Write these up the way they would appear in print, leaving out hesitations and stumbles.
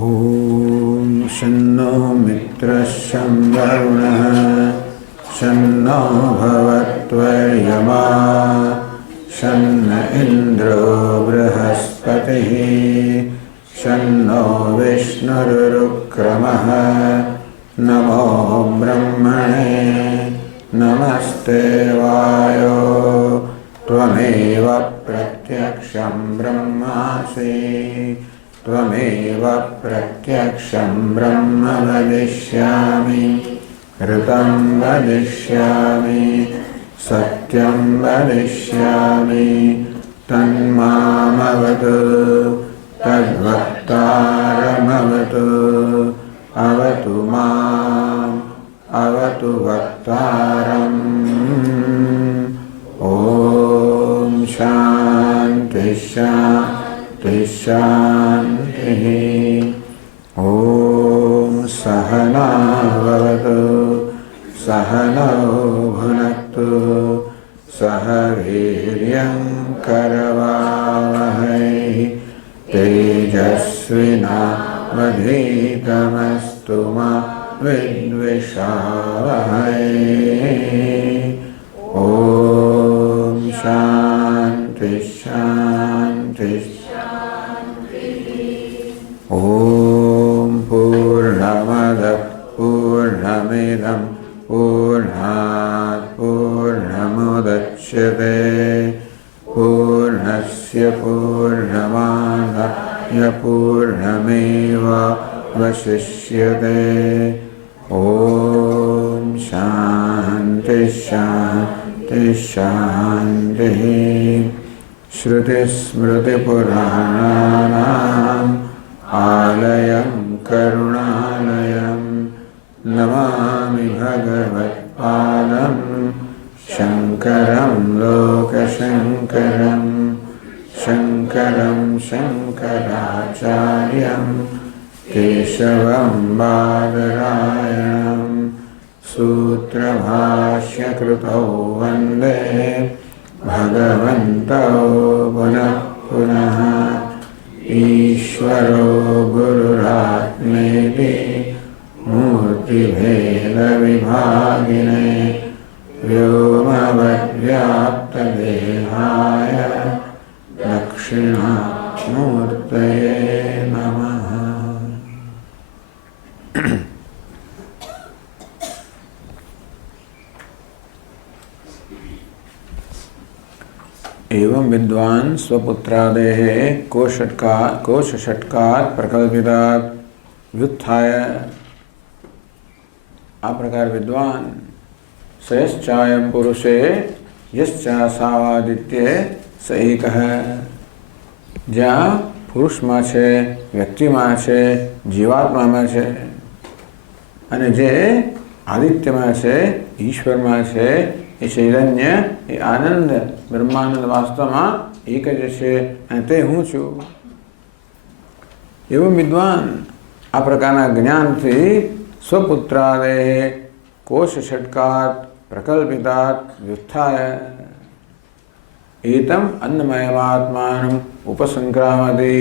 ॐ शन्नो मित्रः शं वरुणः शन्नो भवत्वर्यमा शन्न इन्द्रो बृहस्पतिः शन्नो विष्णुरुक्रमः नमो ब्रह्मणे नमस्ते वायो त्वमेव प्रत्यक्षं ब्रह्मासि त्वमेव प्रत्यक्षं ब्रह्म वदिष्यामि ऋतं वदिष्यामि सत्यं वदिष्यामि तन्मामवतु तद्वक्तारमवतु अवतु माम् अवतु वक्तारम् ॐ शान्ति शान्ति शान्तिः ॐ सहना भवतु सहनौ भुनक्तु सह वीर्यं करवावहै तेजस्विनावधीतमस्तु मा विद्विषावहै ॐ शान्ति शान्ति ॐ पूर्णमदः पूर्णमिदं पूर्णात् पूर्णमुदच्यते पूर्णस्य पूर्णमादाय पूर्णमेवावशिष्यते ॐ शान्ति शान्ति शान्तिः श्रुतिस्मृतिपुराणानाम् आलयं करुणालयं नमामि भगवत्पादं शङ्करं लोकशङ्करं शङ्करं शङ्कराचार्यं केशवं बादरायणं सूत्रभाष्यकृतौ वन्दे भगवन्तौ पुनः पुनः ईश्वरो गुरुरात्मेति मूर्तिभेदविभागिने व्योमवद्व्याप्तदेहाय दक्षिणामूर्तये नमः। एवं विद्वान् स्वपुत्रादेः कोशषट्कात् प्रकल्पितात् व्युत्थाय आ प्रकार विद्वान श्रेष्ठायं पुरुषे यश्चासावादित्ये स एकः જ્યાં પુરુષમાં છે વ્યક્તિમાં છે જીવાત્મામાં છે અને જે આદિત્યમાં છે ઈશ્વરમાં છે એ ચૈતન્ય એ આનંદ બ્રહ્માનંદ વાસ્તવમાં એક જ છે અને તે હું છું એવું વિદ્વાન આ પ્રકારના જ્ઞાનથી स्वपुत्रादेः कोशषट्कात् प्रकल्पितात् व्युत्थाय एतम् अन्नमयमात्मानम् उपसंक्रामति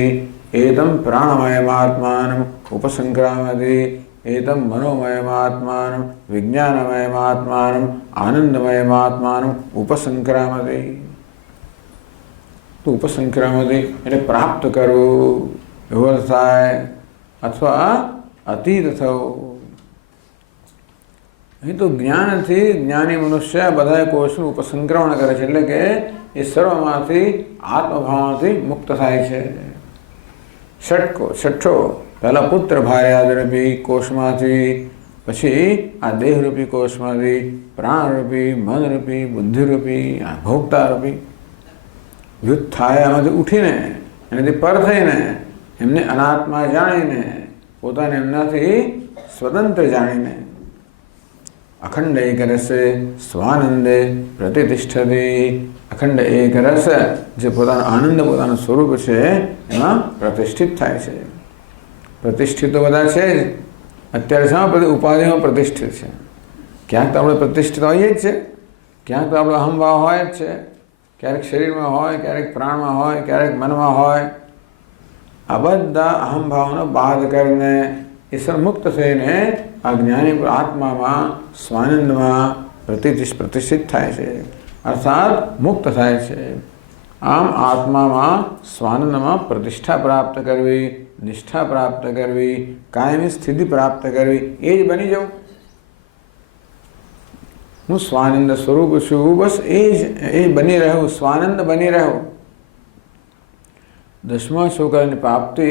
एतं प्राणमयमात्मानम् उपसंक्रामति एतं मनोमयमात्मानं विज्ञानमयमात्मानम् आनंदमयमात्मानम् उपसंक्रामति तो उपसंक्रामति એટલે પ્રાપ્ત કરવું એવો થાય અથવા અતીત થવું અહીં તો જ્ઞાનથી જ્ઞાની મનુષ્ય બધા કોષનું ઉપસંક્રમણ કરે છે એટલે કે એ સર્વમાંથી આત્મભાવથી મુક્ત થાય છે છઠ્ઠો પહેલાં પુત્ર ભાર્યાદરૂપી કોષમાંથી પછી આ દેહરૂપી કોષમાંથી પ્રાણરૂપી મનરૂપી બુદ્ધિરૂપી ભોક્તારૂપી વ્યુત્થાય આમાંથી ઉઠીને એનાથી પર થઈને એમને અનાત્મા જાણીને પોતાને એમનાથી સ્વતંત્ર જાણીને અખંડ એક રસે સ્વાનંદે પ્રતિષ્ઠતિ અખંડ એક રસ જે પોતાનો આનંદ પોતાનું સ્વરૂપ છે એમાં પ્રતિષ્ઠિત થાય છે પ્રતિષ્ઠિત તો બધા છે જ અત્યારે શામાં ઉપાધિમાં પ્રતિષ્ઠિત છે ક્યાંક તો આપણે પ્રતિષ્ઠિત હોઈએ જ છે ક્યાંક તો આપણો અહમભાવ હોય જ છે ક્યારેક શરીરમાં હોય ક્યારેક પ્રાણમાં હોય ક્યારેક મનમાં હોય આ બધા અહંભાવનો બાદ કરીને ઈશ્વર મુક્ત થઈને આ જ્ઞાની આત્મામાં સ્વાનંદમાં પ્રતિષ્ઠિત થાય છે, અર્થાત મુક્ત થાય છે. આમ આત્મામાં સ્વાનંદમાં પ્રતિષ્ઠા પ્રાપ્ત કરવી, નિષ્ઠા પ્રાપ્ત કરવી, કાયમી સ્થિતિ પ્રાપ્ત કરવી, એ જ બની જવું. હું સ્વાનંદ સ્વરૂપ છું, બસ એ બની રહેવું, સ્વાનંદ બની રહેવું. 10મા છોકરાની પ્રાપ્તિ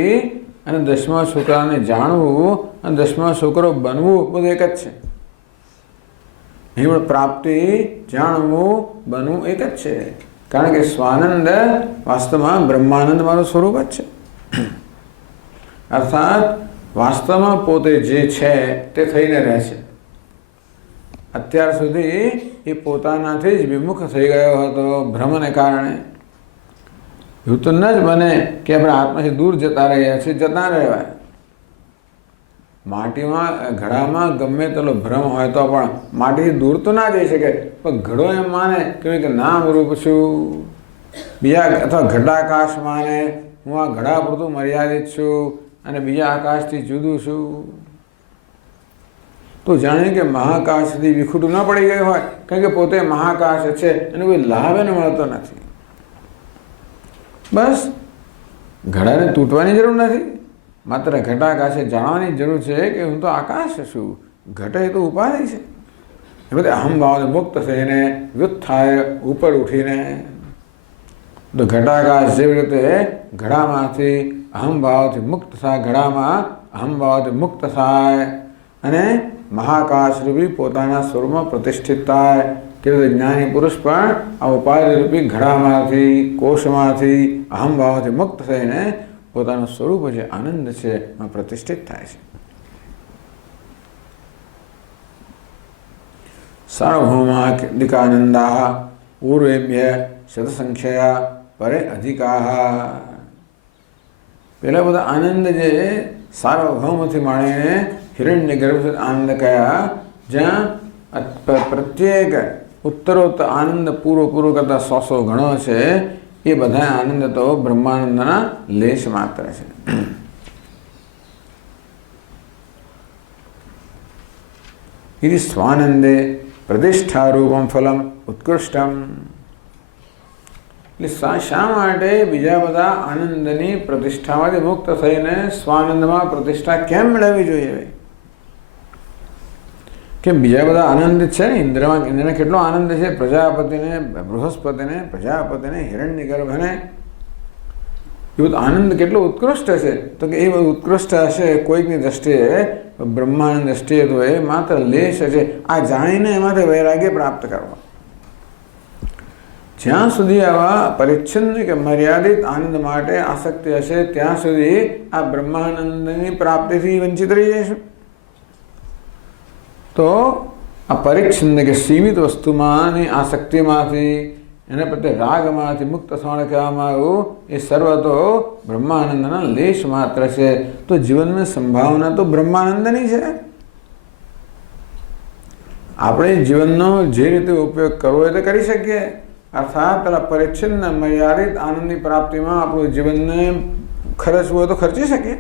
અને 10મા છોકરાને જાણવું અને 10મા છોકરો બનવું બધું એક જ છે. અહીં પ્રાપ્તિ, જાણવું, બનવું એક જ છે. કારણ કે સ્વાનંદ વાસ્તવમાં બ્રહ્માનંદ મારું સ્વરૂપ જ છે. અર્થાત વાસ્તવમાં પોતે જે છે તે થઈને રહે છે. અત્યાર સુધી એ પોતાનાથી જ વિમુખ થઈ ગયો હતો ભ્રમને કારણે. એવું તો ન જ બને કે આપણે આત્માથી દૂર જતા રહ્યા છીએ, જતા રહેવાય. માટીમાં ઘડામાં ગમે તેટલો ભ્રમ હોય તો પણ માટીથી દૂર તો ના જઈ શકે. પણ ઘડો એમ માને કે નામ રૂપ છું, બીજા અથવા ઘટાકાશ માને હું આ ઘડા પૂરતું મર્યાદિત છું અને બીજા આકાશથી જુદું છું. તો જાણે કે મહાકાશથી વિખૂટું ન પડી ગયું હોય, કારણ કે પોતે મહાકાશ છે અને કોઈ લાભ એને મળતો નથી. બસ ઘડાને તૂટવાની જરૂર નથી, માત્ર ઘટાકાશે જાણવાની જરૂર છે કે હું તો આકાશ છું, ઘટ એ તો ઉપાધિ છે. એ બધે અહંભાવને મુક્ત થઈને વ્યુત્થાય ઉપર ઉઠીને તો ઘટાકાશ જેવી રીતે ઘડામાંથી અહંભાવથી મુક્ત થાય, ઘડામાં અહંભાવથી મુક્ત થાય અને મહાકાશ રૂપી પોતાના સ્વરૂપમાં પ્રતિષ્ઠિત થાય. કે જ્ઞાની પુરુષ પણ આ ઉપાધિ રૂપી ઘડામાંથી, કોષમાંથી, અહંભાવથી મુક્ત થઈને પોતાનું સ્વરૂપ જે આનંદ છે એમાં પ્રતિષ્ઠિત થાય છે. સાર્વભૌમાધિકાનંદા પૂર્વેભ્ય શતસંખ્યા પરે અધિકાહ. પેલા બધા આનંદ જે સાર્વભૌમથી માણીને હિરણ્ય ગર્ભ આનંદ કયા, જ્યાં પ્રત્યેક ઉત્તરોત્તર આનંદ પૂર્વ કરતા 100 ગણો છે. એ બધા આનંદ તો બ્રહ્માનંદના લેશ માત્ર છે. ఇది સ્વાનંદે પ્રતિષ્ઠારૂપમ ફલમ ઉત્કૃષ્ટમ. એટલે શા માટે બીજા બધા આનંદની પ્રતિષ્ઠામાંથી મુક્ત થઈને સ્વાનંદમાં પ્રતિષ્ઠા કેમ મેળવવી જોઈએ? કે બીજા બધા આનંદ છે ને, ઇન્દ્રને કેટલો આનંદ છે, પ્રજાપતિને, બૃહસ્પતિને, પ્રજાપતિને, હિરણ્યગર્ભને, એ બધું આનંદ કેટલો ઉત્કૃષ્ટ છે. તો કે એ બધું ઉત્કૃષ્ટ હશે કોઈકની દ્રષ્ટિએ, બ્રહ્માંડ દ્રષ્ટિએ તો એ માત્ર લેશ છે. આ જાણીને એમાંથી વૈરાગ્ય પ્રાપ્ત કરવા. જ્યાં સુધી આવા પરિચ્છિન્ન કે મર્યાદિત આનંદ માટે આસક્તિ હશે ત્યાં સુધી આ બ્રહ્માનંદની પ્રાપ્તિથી વંચિત રહી જઈશું. તો આ પરિચ્છિન્ન કે સીમિત વસ્તુમાંની આસક્તિમાંથી, એના પ્રત્યે રાગમાંથી મુક્ત થવાનું કહેવામાં આવ્યું, એ સર્વ તો બ્રહ્માનંદના લેશ માત્ર છે. તો જીવનની સંભાવના તો બ્રહ્માનંદની છે. આપણે જીવનનો જે રીતે ઉપયોગ કરવો એ તો કરી શકીએ. અર્થાત પેલા પરિચ્છિન્ન મર્યાદિત આનંદની પ્રાપ્તિમાં આપણું જીવનને ખર્ચવું હોય તો ખર્ચી શકીએ.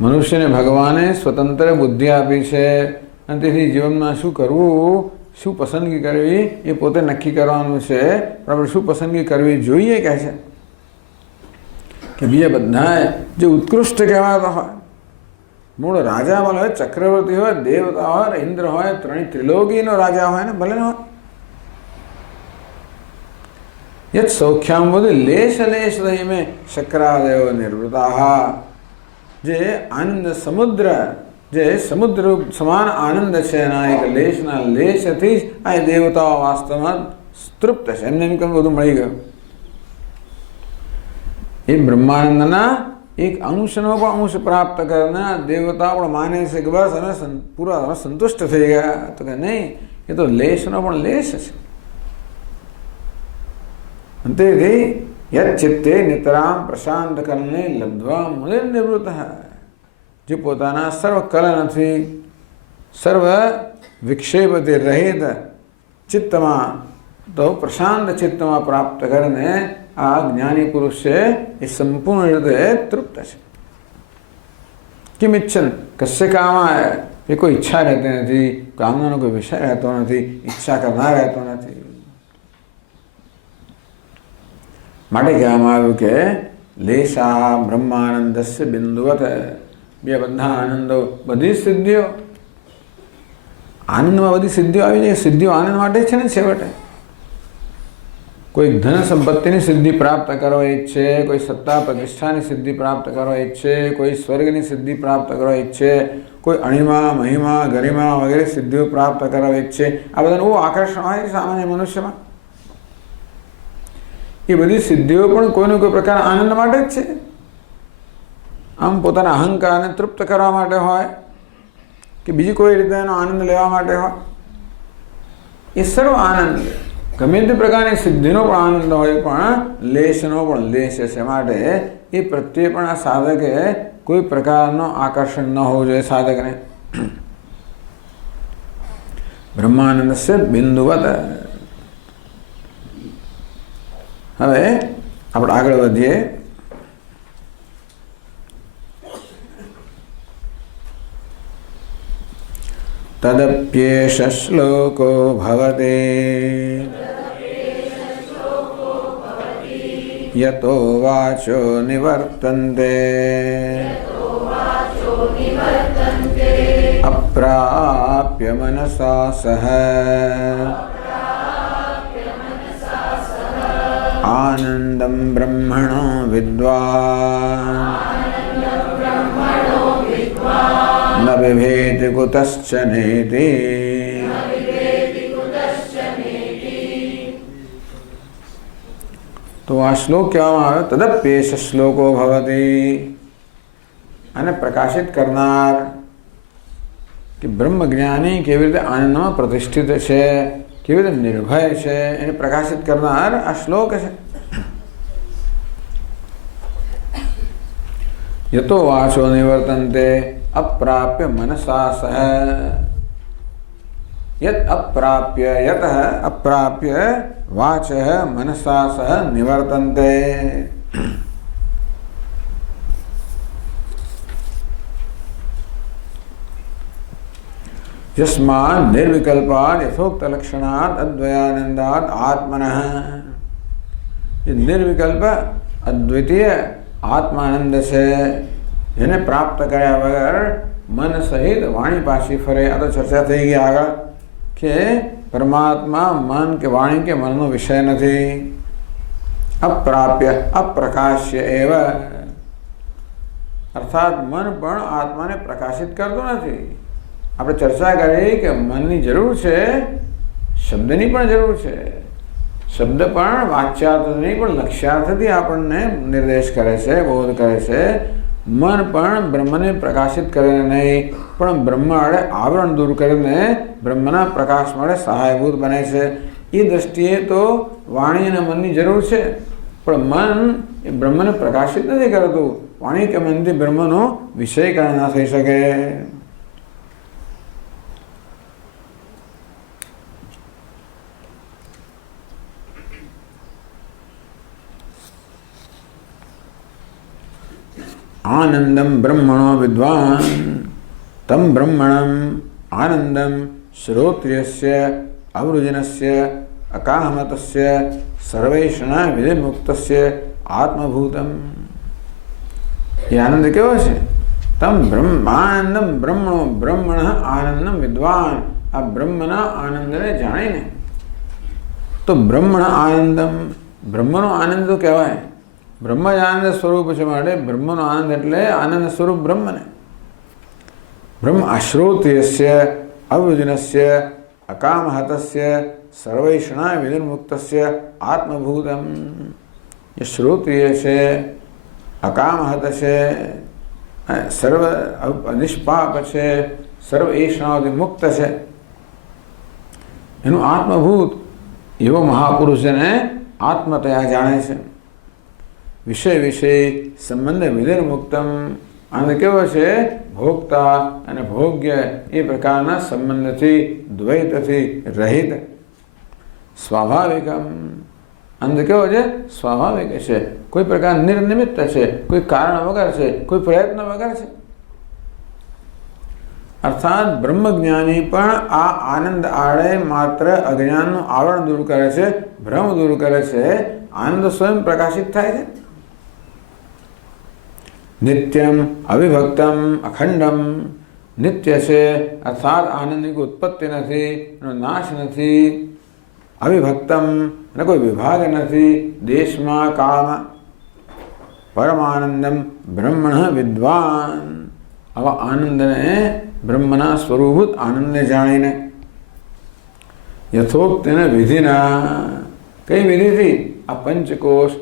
મનુષ્યને ભગવાને સ્વતંત્ર બુદ્ધિ આપી છે અને તેથી જીવનમાં શું કરવું, શું પસંદગી કરવી એ પોતે નક્કી કરવાનું છે. પણ આપણે શું પસંદગી કરવી જોઈએ કહે છે કે બીજા બધા જે ઉત્કૃષ્ટ કહેવાતા હોય, મૂળ રાજા ભલે હોય, ચક્રવર્તી હોય, દેવતા હોય, ઇન્દ્ર હોય, ત્રિલોકીનો રાજા હોય ને ભલે હોય, યત સૌખ્યામ બધું લેશ લેશ દહીમે શક્રાદયો નિર્વૃતા. જે આનંદ સમુદ્ર, જે સમુદ્ર સમાન આનંદ છે એના એક લેશના લેશથી જ આ દેવતાઓ વાસ્તવમાં તૃપ્ત છે. એમને એમ બધું મળી ગયું. એ બ્રહ્માનંદના એક અંશનો પણ અંશ પ્રાપ્ત કરનાર દેવતાઓ પણ માને છે કે બસ અમે પૂરા સંતુષ્ટ થઈ ગયા. તો કે નહીં, એ તો લેશનો પણ લેશ છે. તેથી યત ચિત્તે નિતરામ પ્રશાંત કલને લબ્ધ્વા મુનિર નિવૃત્ત. જે પોતાના સર્વ કલનથી, સર્વ વિક્ષેપથી રહિત ચિત્તમાં, તો પ્રશાંત ચિત્તમાં પ્રાપ્ત કરીને આ જ્ઞાની પુરુષ છે એ સંપૂર્ણ રીતે તૃપ્ત છે. કિમ ઇચ્છન કશ્ય કામાય, એ કોઈ ઈચ્છા રહેતી નથી, કામનાનો કોઈ વિષય રહેતો નથી, ઈચ્છા કરનાર રહેતો નથી. માટે કહેવામાં આવ્યું કે લેશા બ્રહ્માનંદસ્ય બિંદુવત, બે બધા આનંદો, બધી સિદ્ધિઓ, આનંદમાં બધી સિદ્ધિઓ આવી જાય. સિદ્ધિઓ આનંદ માટે છે ને છેવટે. કોઈ ધન સંપત્તિની સિદ્ધિ પ્રાપ્ત કરવા ઈચ્છે, કોઈ સત્તા પ્રતિષ્ઠાની સિદ્ધિ પ્રાપ્ત કરવા ઈચ્છે, કોઈ સ્વર્ગની સિદ્ધિ પ્રાપ્ત કરવા ઈચ્છે, કોઈ અણિમા મહિમા ગરિમા વગેરે સિદ્ધિઓ પ્રાપ્ત કરવા ઈચ્છે. આ બધાનું બહુ આકર્ષણ હોય સામાન્ય મનુષ્યમાં. એ બધી સિદ્ધિઓ પણ કોઈને કોઈ પ્રકાર આનંદ માટે જ છે. આમ પોતાના અહંકારને તૃપ્ત કરવા માટે હોય કે બીજી કોઈ રીતે એનો આનંદ લેવા માટે હોય. એ સર્વ આનંદ, ગમે તે પ્રકારની સિદ્ધિનો પણ આનંદ હોય, પણ લેશનો પણ લેશ છે. માટે એ પ્રત્યે પણ આ સાધકે કોઈ પ્રકારનો આકર્ષણ ન હોવું જોઈએ સાધકને. બ્રહ્માનંદસ્ય બિંદુવત. હવે આપણે આગળ વધીએ. તદપ્યેષ શ્લોકો ભવતે યતો વાચો નિવર્તન્તે અપ્રાપ્ય મનસા સહ આનંદમ બ્રહ્મણો વિદ્વાન ન બિભેતિ કુતશ્ચ નેતિ. તો આ શ્લોક કહેવામાં આવ્યો તદપ્યેષ શ્લોકો ભવતી, અને પ્રકાશિત કરનાર કે બ્રહ્મજ્ઞાની કેવી રીતે આનંદમાં પ્રતિષ્ઠિત છે, કેવી રીતે નિર્ભય છે, એને પ્રકાશિત કરનાર આ શ્લોક છે. યતો વાચો નિવર્તન્તે અપ્રાપ્ય મનસા સહ. યત અપ્રાપ્ય, યત અપ્રાપ્ય વાચ મનસા સહ નિવર્તન્તે. यस्मात् निर्विकल्पात् यथोक्त लक्षणात् अद्वयानंदात् आत्मनः. ये निर्विकल्प अद्वितीय आत्मानंद છે, જેને પ્રાપ્ત કર્યા વગર મન સહિત વાણી પાછી ફરે. આ તો ચર્ચા થઈ ગઈ આગળ કે પરમાત્મા મન કે વાણી કે મનનો વિષય નથી. અપ્રાપ્ય અપ્રકાશ્ય એવ, અર્થાત મન પણ આત્માને પ્રકાશિત કરતું નથી. આપણે ચર્ચા કરી કે મનની જરૂર છે, શબ્દની પણ જરૂર છે. શબ્દ પણ વાચ્યાર્થ નહીં પણ લક્ષ્યાર્થથી આપણને નિર્દેશ કરે છે, બોધ કરે છે. મન પણ બ્રહ્મને પ્રકાશિત કરીને નહીં પણ બ્રહ્મ આડે આવરણ દૂર કરીને બ્રહ્મના પ્રકાશ માટે સહાયભૂત બને છે. એ દ્રષ્ટિએ તો વાણી અને મનની જરૂર છે, પણ મન એ બ્રહ્મને પ્રકાશિત નથી કરતું. વાણી કે મનથી બ્રહ્મનો વિષયકરણ ના થઈ શકે. આનંદમ બ્રહ્મણો વિદ્વાન તમ બ્રહ્મણમ આનંદમ શ્રોત્રિયસ્ય અવૃજનસ્ય અકાહમતસ્ય સર્વૈષણા વિધિર્મુક્તસ્ય આત્મભૂતમ. એ આનંદ કેવો છે? તમ આનંદમ બ્રહ્મણો, બ્રહ્મણ આનંદમ વિદ્વાન. આ બ્રહ્મના આનંદને જાણીને. તો બ્રહ્મણ આનંદમ, બ્રહ્મનો આનંદ તો કહેવાય. બ્રહ્મ જ આનંદ સ્વરૂપ છે, માટે બ્રહ્મનો આનંદ એટલે આનંદ સ્વરૂપ બ્રહ્મને. બ્રહ્મ આશ્રોત્યસ્ય અવૃજનસ્ય અકામહતસ્ય સર્વૈષણા વિનિર્મુક્તસ્ય આત્મભૂતમ. એ શ્રોત્રિય છે, અકામહત છે, સર્વ નિષ્પાપ છે, સર્વ ઈષણાઓથી મુક્ત છે, એનું આત્મભૂત એવો મહાપુરુષ જેને આત્મતયા જાણે છે. વિષય વિષય સંબંધ વિનિર્મુક્તમ. આનંદ કેવો છે? ભોગતા અને ભોગ્ય એ પ્રકારના સંબંધથી, દ્વૈતથી રહિત, સ્વાભાવિકમ. આનંદ કેવો છે? સ્વાભાવિક છે, કોઈ પ્રકાર નિર્નિમિત્ત છે, કોઈ કારણ વગર છે, કોઈ પ્રયત્ન વગર છે. અર્થાત બ્રહ્મજ્ઞાની પણ આ આનંદ આડે માત્ર અજ્ઞાનનું આવરણ દૂર કરે છે, ભ્રમ દૂર કરે છે. આનંદ સ્વયં પ્રકાશિત થાય છે. નિત્યમ અવિભક્તમ અખંડમ. નિત્ય છે અર્થાત આનંદની કોઈ ઉત્પત્તિ નથી, એનો નાશ નથી. અવિભક્તમ અને કોઈ વિભાગ નથી દેશમાં કાળમાં. પરમાનંદમ બ્રહ્મણ વિદ્વાન. આવા આનંદને બ્રહ્મના સ્વરૂભૂત આનંદને જાણીને યથોક્તેન વિધિના. કઈ વિધિથી? આ પંચકોશ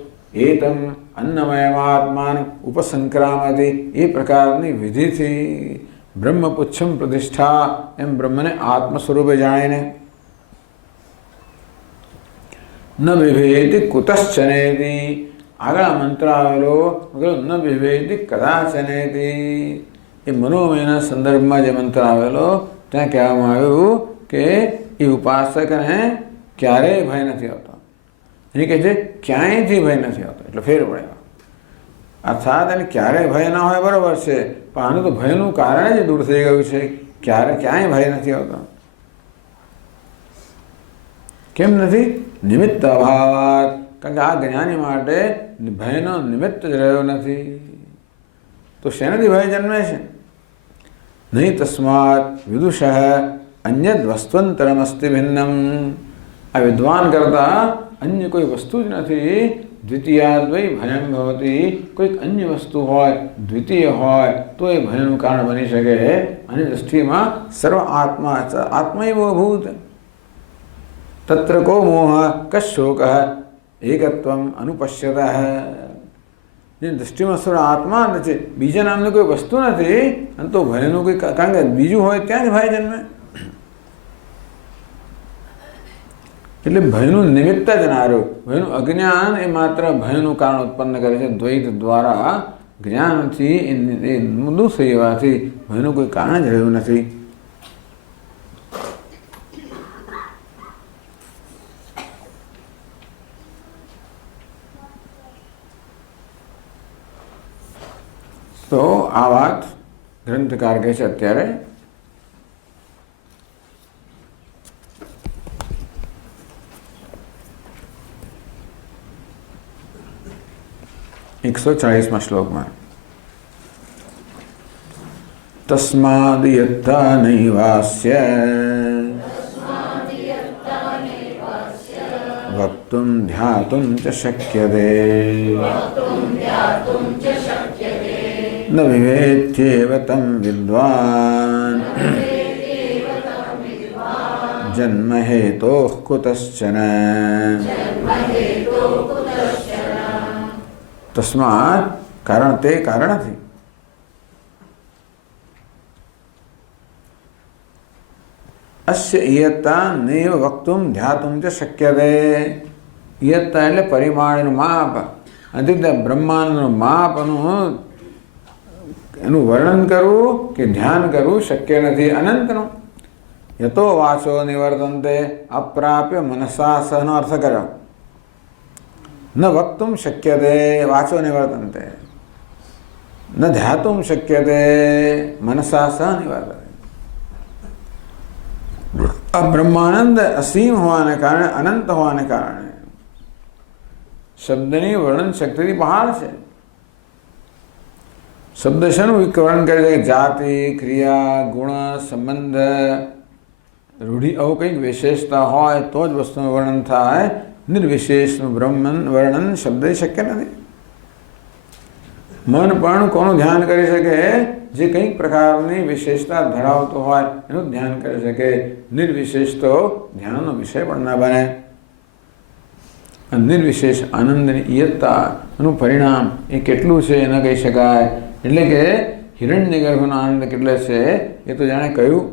એતમ અન્નમયમાત્માન ઉપસંક્રામતી. એ પ્રકારની વિધિથી બ્રહ્મપુચ્છમ પ્રતિષ્ઠા. એમ બ્રહ્મને આત્મ સ્વરૂપે જાણીને ન વિભેતિ કુતશ્ચનેતી. આગળ મંત્ર આવેલો ન વિભેતિ કદાચનેતી. એ મનોમયના સંદર્ભમાં જે મંત્ર આવેલો ત્યાં કહેવામાં આવ્યું કે એ ઉપાસકને ક્યારેય ભય નથી આવતો. એને કહે છે ક્યાંયથી ભય નથી આવતો, એટલે ફેર પડે. અર્થાત એને ક્યારેય ભય ના હોય બરોબર છે, પણ આનું તો ભયનું કારણ જ દૂર થઈ ગયું છે. ક્યાંય ભય નથી આવતો. કેમ નથી? નિમિત્ત અભાવાત. કારણ કે આ જ્ઞાની માટે ભયનો નિમિત્ત જ રહ્યો નથી. તો શેનાથી ભય જન્મે છે? નહીં તસ્માત વિદુષ અન્યદ વસ્તુંતરમસ્તિ ભિન્નમ. આ વિદ્વાન કરતા અન્ય કોઈ વસ્તુ જ નથી. દ્વિતીયાદ્વૈ ભયમ ભવતી. કોઈક અન્ય વસ્તુ હોય, દ્વિતીય હોય તો એ ભયનું કારણ બની શકે. અને દૃષ્ટિમાં સર્વ આત્મૈવ ભૂત. તત્ર કો મોહ કશોક એકત્વમ અનુપશ્યત. જે દૃષ્ટિમાં સર્વ આત્મા નથી, બીજા નામની કોઈ વસ્તુ નથી, અને તો ભયનું કોઈ કારણ કે બીજું હોય ત્યાં જ ભય જન્મે. એટલે ભયનું નિમિત્ત જ ના રહ્યું. ભયનું અજ્ઞાન એ માત્ર ભયનું કારણ ઉત્પન્ન કરે છે. દ્વૈત દ્વારા જ્ઞાનથી એ દૂર થઈ જવાથી ભયનું કોઈ કારણ જ રહ્યું નથી. તો આ વાત ગ્રંથકાર કહે છે અત્યારે 140 શ્લોકમાં. તસ્માદ યત્તા નૈવાસ્ય વક્તુમ ધ્યાતુમ ચ શક્યતે ન વિવેત્યેવ તમ વિદ્વાન જન્મ હેતોઃ કુતશ્ચન. તસ્માત કારણ તે કારણથી અસ્ય ઇયત્તા નૈવ વક્તુમ ધ્યાતુમ ચ શક્યતે. ઇયત્તા એટલે પરિમાણનું માપ. અધિકતા બ્રહ્માંડનું માપનું એનું વર્ણન કરવું કે ધ્યાન કરવું શક્ય નથી અનંતનું. યતો વાચો નિવર્તન્તે અપ્રાપ્ય મનસા સહનો અર્થ કર્યો. ન વક્તુમ શક્યતે વાચો નિવર્તન્તે, ન ધ્યાતુમ શક્યતે મનસા સહ નિવર્તતે. આ બ્રહ્માનંદ અસીમ હોવાને કારણે, અનંત હોવાને કારણે શબ્દની વર્ણન શક્તિથી બહાર છે. શબ્દ શેનું વર્ણન કરે છે? જાતિ, ક્રિયા, ગુણ, સંબંધ, રૂઢિ, આવું કંઈક વિશેષતા હોય તો જ વસ્તુનું વર્ણન થાય. નિર્વિશેષનું બ્રહ્મન વર્ણન શબ્દ શક્ય નથી. મન પણ કોનું ધ્યાન કરી શકે? જે કંઈક પ્રકારની વિશેષતા ધરાવતો હોય એનું ધ્યાન કરી શકે. નિર્વિશેષ તો ધ્યાનનો વિષય પણ ના બને. નિર્વિશેષ આનંદની ઇયત્તા એનું પરિણામ એ કેટલું છે ન કહી શકાય. એટલે કે હિરણ્યગર્ભનો આનંદ કેટલો છે એ તો જાણે કહ્યું.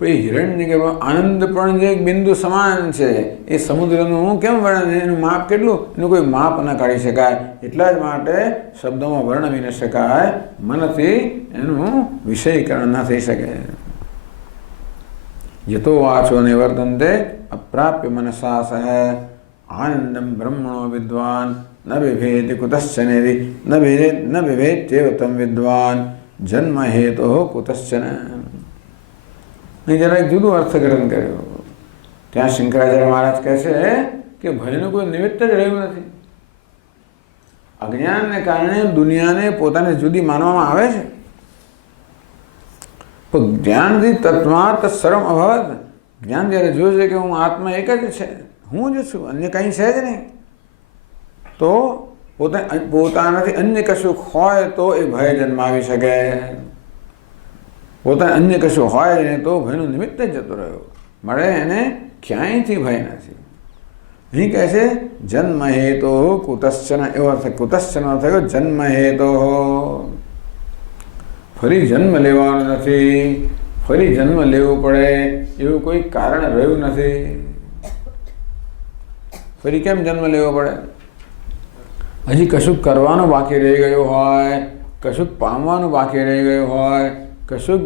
પછી હિરણ્યગર્ભ આનંદ પણ જે એક બિંદુ સમાન છે એ સમુદ્રનું કેમ વર્ણન? એનું માપ કેટલું? એનું કોઈ માપ ન કાઢી શકાય. એટલા જ માટે શબ્દોમાં વર્ણવી ન શકાય. મનથી એનું વિષયીકરણ ના થઈ શકે. यतो वाचो निवर्तन्ते अप्राप्य मनसा सह आनंदम ब्रह्मणो विद्वान न बिभेति कुतश्चनेति न बिभेत्येव तं विद्वान जन्म हेतु कुतश्चन। नहीं जरा एक जुदू अर्थकरण कर्यो। ત્યાં શંકરાચાર્ય મહારાજ કહે છે કે ભયનું કોઈ નિમિત્ત જ રહ્યું નથી. અજ્ઞાનને કારણે દુનિયાને પોતાને જુદી માનવામાં આવે છે, પણ જ્ઞાનથી તત્માત સર્વમ અભવત. જ્ઞાન જ્યારે જોશે કે હું આત્મા એક જ છે, હું જ છું, અન્ય કંઈ છે જ નહીં, તો પોતાનાથી અન્ય કશું હોય તો એ ભય જન્માવી શકે. પોતાને અન્ય કશું હોય નહીં તો ભયનું નિમિત્ત જ જતો રહ્યો, મળે એને ક્યાંયથી ભય નથી. અહીં કહે છે જન્મ હેતો કુતશ્ચન, એવો અર્થ કુતશ્ચન થયો જન્મ હેતો. ફરી જન્મ લેવાનો નથી, ફરી જન્મ લેવું પડે એવું કોઈ કારણ રહ્યું નથી. ફરી કેમ જન્મ લેવો પડે? હજી કશુંક કરવાનું બાકી રહી ગયું હોય, કશુંક પામવાનું બાકી રહી ગયું હોય, કશુંક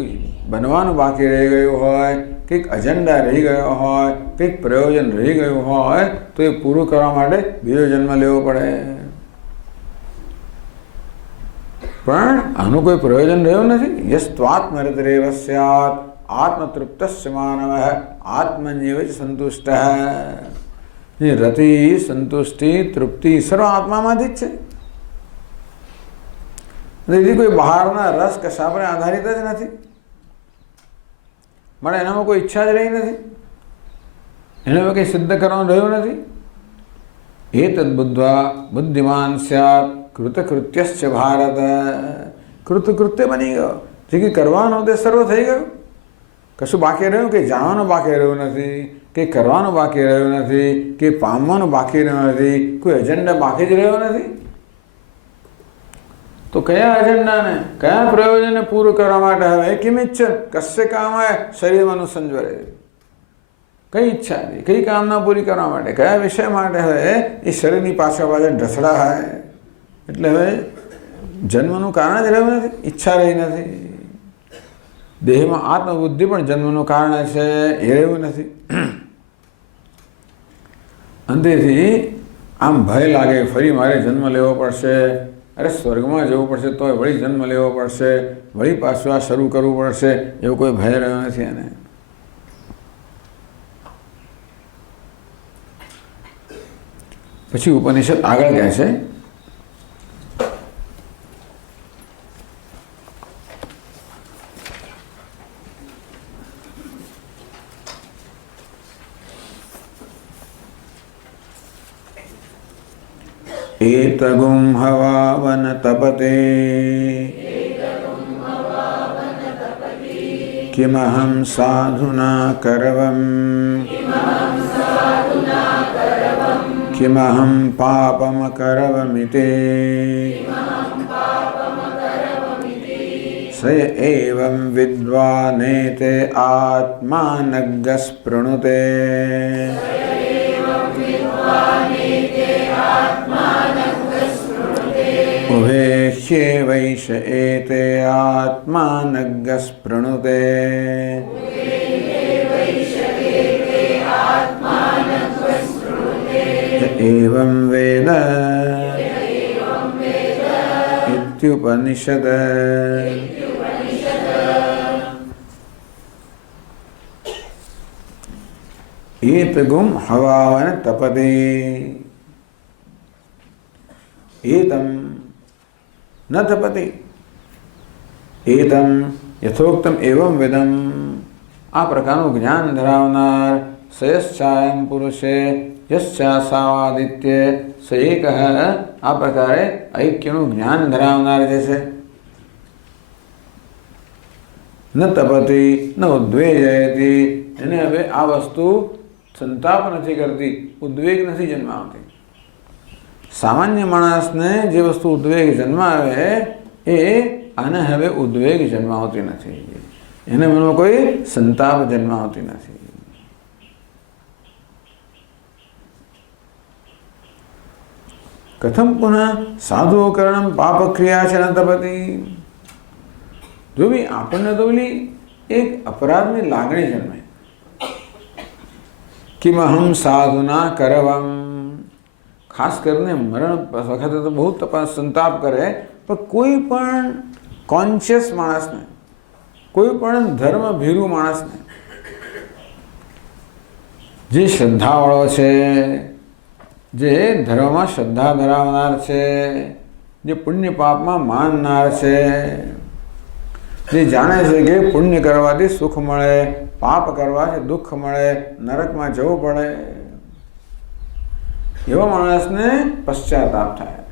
બનવાનું બાકી રહી ગયું હોય, કંઈક અજંડા રહી ગયો હોય, કંઈક પ્રયોજન રહી ગયું હોય, તો એ પૂરું કરવા માટે બીજો જન્મ લેવો પડે. પણ આનું કોઈ પ્રયોજન રહ્યું નથી. યસ્ત્વાત્મરતિરેવ સ્યાત્ આત્મતૃપ્તસ્ય માનવઃ આત્મન્યેવ ચ સંતુષ્ટઃ. રતિ, સંતુષ્ટિ, તૃપ્તિ સર્વ આત્મામાંથી જ છે. તેથી કોઈ બહારના રસ કશા પર આધારિત જ નથી, મને એનામાં કોઈ ઈચ્છા જ રહી નથી, એનામાં કંઈ સિદ્ધ કરવાનું રહ્યું નથી. એતદ બુદ્ધ્વા બુદ્ધિમાન સ્યાત્ કૃતકૃત્યશ્ચ ભારત. કૃતકૃત્ય બની ગયો, જે કંઈ કરવાનું તે સર્વ થઈ ગયું, કશું બાકી રહ્યું, કંઈ જાણવાનું બાકી રહ્યું નથી, કંઈ કરવાનું બાકી રહ્યું નથી, કંઈ પામવાનું બાકી રહ્યું નથી, કોઈ એજન્ડા બાકી જ રહ્યો નથી. તો કયા એજન્ડાને, કયા પ્રયોજનને પૂરું કરવા માટે હવે કિમિચ્છ કસ્ય કામાય શરીરમાં સંજ્વરે, કઈ ઈચ્છા હતી, કઈ કામના પૂરી કરવા માટે, કયા વિષય માટે હવે એ શરીરની પાછળ ઢસડા હોય. એટલે હવે જન્મનું કારણ જ રહ્યું નથી, ઈચ્છા રહી નથી. દેહમાં આત્મબુદ્ધિ પણ જન્મનું કારણ છે, એ રહ્યું નથી. અંતેથી આમ ભય લાગે, ફરી મારે જન્મ લેવો પડશે, અરે સ્વર્ગમાં જવું પડશે તો વળી જન્મ લેવો પડશે, વળી પાછું આ શરૂ કરવું પડશે, એવો કોઈ ભય રહ્યો નથી એને. પછી ઉપનિષદ આગળ કહે છે एतगुं हवावन तपते किमहं साधुना करवम् किमहं पापम करवमिते स एवं विद्वानेते आत्मानग्गस्पृणुते उभे ह्येवैष एते आत्मानग्गस्पृणुते एवं वेद इत्युपनिषद. एतगुं हवावन तपते एतं न तपति एतं यथोक्तम एवं वेदम. આ પ્રકારનું જ્ઞાન ધરાવનાર સયશ્ચાયમ પુરુષે યશ્ચાસાવાદિત્ય સ એકઃ. આ પ્રકારે ઐક્યનું જ્ઞાન ધરાવનાર જે છે, ન તપતિ ન ઉદ્વેજયતિ, એને હવે આ વસ્તુ સંતાપ નથી કરતી, ઉદ્વેગ નથી જન્માવતી. સામાન્ય માણસને જે વસ્તુ ઉદ્વેગ જન્માવે એ આને હવે ઉદ્વેગ જન્માવતી નથી, એને મનમાં કોઈ સંતાપ જન્માવતી નથી. કથમ પુનઃ સાધુકરણ પાપક્રિયા છે ન તપતિ. જો બી આપણને તો પેલી એક અપરાધની લાગણી જન્મે, કિમહમ સાધુના કરવમ. ખાસ કરીને મરણ વખતે તો બહુ તપાસ સંતાપ કરે, પણ કોઈ પણ કોન્શિયસ માણસને, કોઈ પણ ધર્મ ભીરુ માણસને, જે શ્રદ્ધાવાળો છે, જે ધર્મમાં શ્રદ્ધા ધરાવનાર છે, જે પુણ્ય પાપમાં માનનાર છે, જે જાણે છે કે પુણ્ય કરવાથી સુખ મળે, પાપ કરવાથી દુઃખ મળે, નરકમાં જવું પડે, એવા માણસને પશ્ચાતાપ થાય.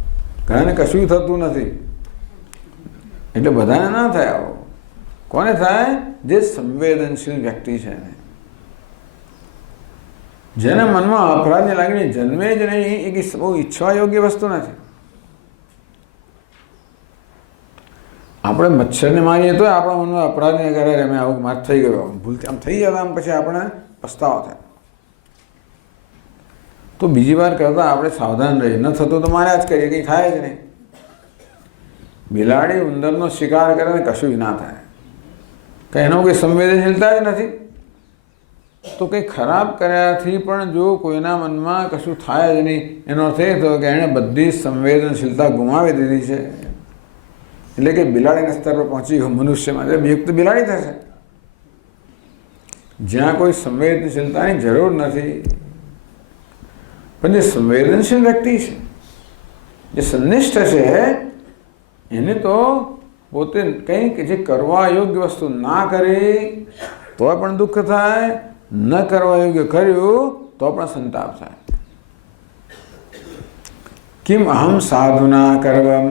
ઘણાને કશું થતું નથી, એટલે બધાને ના થાય આવો. કોને થાય? જે સંવેદનશીલ વ્યક્તિ છે, જેના મનમાં અપરાધની લાગણી જન્મે જ નહીં. એ બહુ ઈચ્છવા યોગ્ય વસ્તુ નથી. આપણે મચ્છરને મારીએ તો આપણા મનમાં અપરાધને કરે, અમે આવું માર થઈ ગયો, ભૂલથી આમ થઈ જતા, આમ પછી આપણે પસ્તાવો થાય. તો બીજી વાર કરતાં આપણે સાવધાન રહીએ. ન થતું તો માર્યા જ કરીએ, કંઈ થાય જ નહીં. બિલાડી ઉંદરનો શિકાર કરે ને કશું જ ના થાય, કંઈ એનો કોઈ સંવેદનશીલતા જ નથી. તો કંઈ ખરાબ કર્યાથી પણ જો કોઈના મનમાં કશું થાય જ નહીં, એનો અર્થ એ થયો કે એણે બધી સંવેદનશીલતા ગુમાવી દીધી છે. એટલે કે બિલાડીના સ્તર પર પહોંચી ગયો મનુષ્યમાં. એટલે યુક્ત બિલાડી થશે, જ્યાં કોઈ સંવેદનશીલતાની જરૂર નથી. પણ જે સંવેદનશીલ વ્યક્તિ છે, જે સંનિષ્ઠ છે, એને તો પોતે કંઈક જે કરવા યોગ્ય વસ્તુ ના કરી તો પણ દુઃખ થાય, ન કરવા યોગ્ય કર્યું તો પણ સંતાપ થાય. કિમ અહમ સાધુના કર્વમ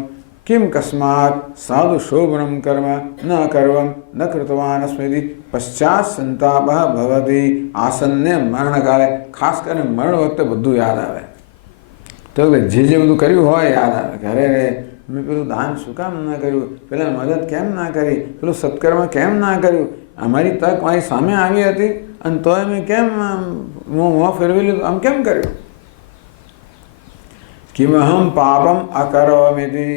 કિમ કસ્માત સાધુ શોભનમ કર્મ ન કર્વમ ન કૃતવાન સ્મૃતિ પશ્ચાત સંતાપ ભવતી. આસન્ને મરણકાળે, ખાસ કરીને મરણ વખતે બધું યાદ આવે. તો જે બધું કર્યું હોય યાદ આવે કે અરે રે, મેં પેલું દાન શું કામ ના કર્યું, પેલા મદદ કેમ ના કરી, પેલું સત્કર્મ કેમ ના કર્યું, અમારી તક મારી સામે આવી હતી અને તોય મેં કેમ મોં ફેરવી લીધું, આમ કેમ કર્યું. કિમહમ પાપમ અકરોમિતિ.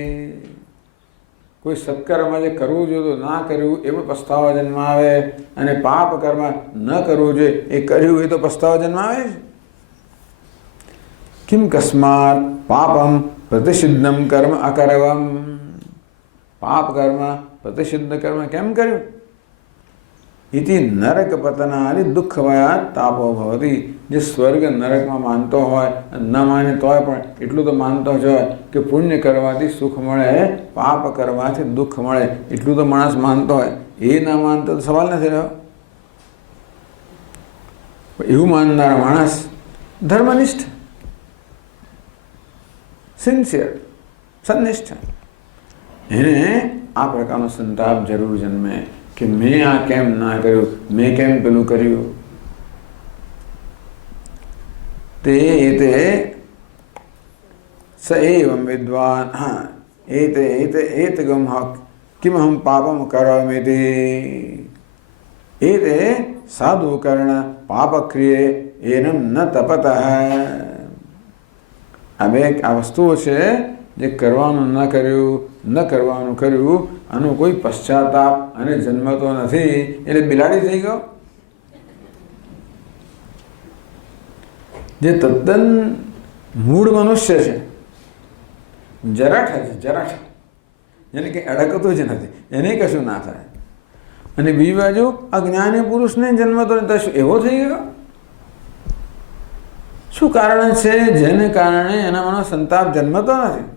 કોઈ સત્કર્મ જે કરવું જોઈએ ના કર્યું એ પણ પસ્તાવા જન્મ આવે, અને પાપ કર્મ ન કરવું જોઈએ એ કર્યું એ તો પસ્તાવા જન્મ આવે છે. કિમ કસ્માત પાપમ પ્રતિષિદ્ધમ કર્મ અકરવમ. પાપ કર્મ પ્રતિષિદ્ધ કર્મ કેમ કર્યું? ઇતિ નરક પતનાની દુઃખમયાત તાપો ભવતી. જે સ્વર્ગ નરકમાં માનતો હોય, ન માને તોય પણ એટલું તો માનતો જ હોય કે પુણ્ય કરવાથી સુખ મળે, પાપ કરવાથી દુઃખ મળે, એટલું તો માણસ માનતો હોય. એ ના માનતો તો સવાલ નથી રહ્યો. એવું માનનારા માણસ ધર્મનિષ્ઠ, સિન્સિયર, સન્નિષ્ઠ, એને આ પ્રકારનો સંતાપ જરૂર જન્મે કે મેં આ કેમ ના કર્યું, મેં કેમ પેલું કર્યું. તે સ એવમ વિદ્વાન એતગમ કિમહમ પાપમ કરોમિતિ. એતે સાધુ કર્ણ પાપક્રિયે એનમ ન તપતઃ. આ વસ્તુઓ છે જે કરવાનું ન કર્યું, ન કરવાનું કર્યું, આનો કોઈ પશ્ચાતાપ અને જન્મતો નથી, એટલે બિલાડી થઈ ગયો. જે તદ્દન મૂળ મનુષ્ય છે, જરાઠા છે, જરાઠા, જેને કંઈ અડકતું જ નથી, એને કશું ના થાય. અને બીજી બાજુ અજ્ઞાની પુરુષને જન્મતો નથી, શું એવો થઈ ગયો? શું કારણ છે જેને કારણે એનામાં સંતાપ જન્મતો નથી?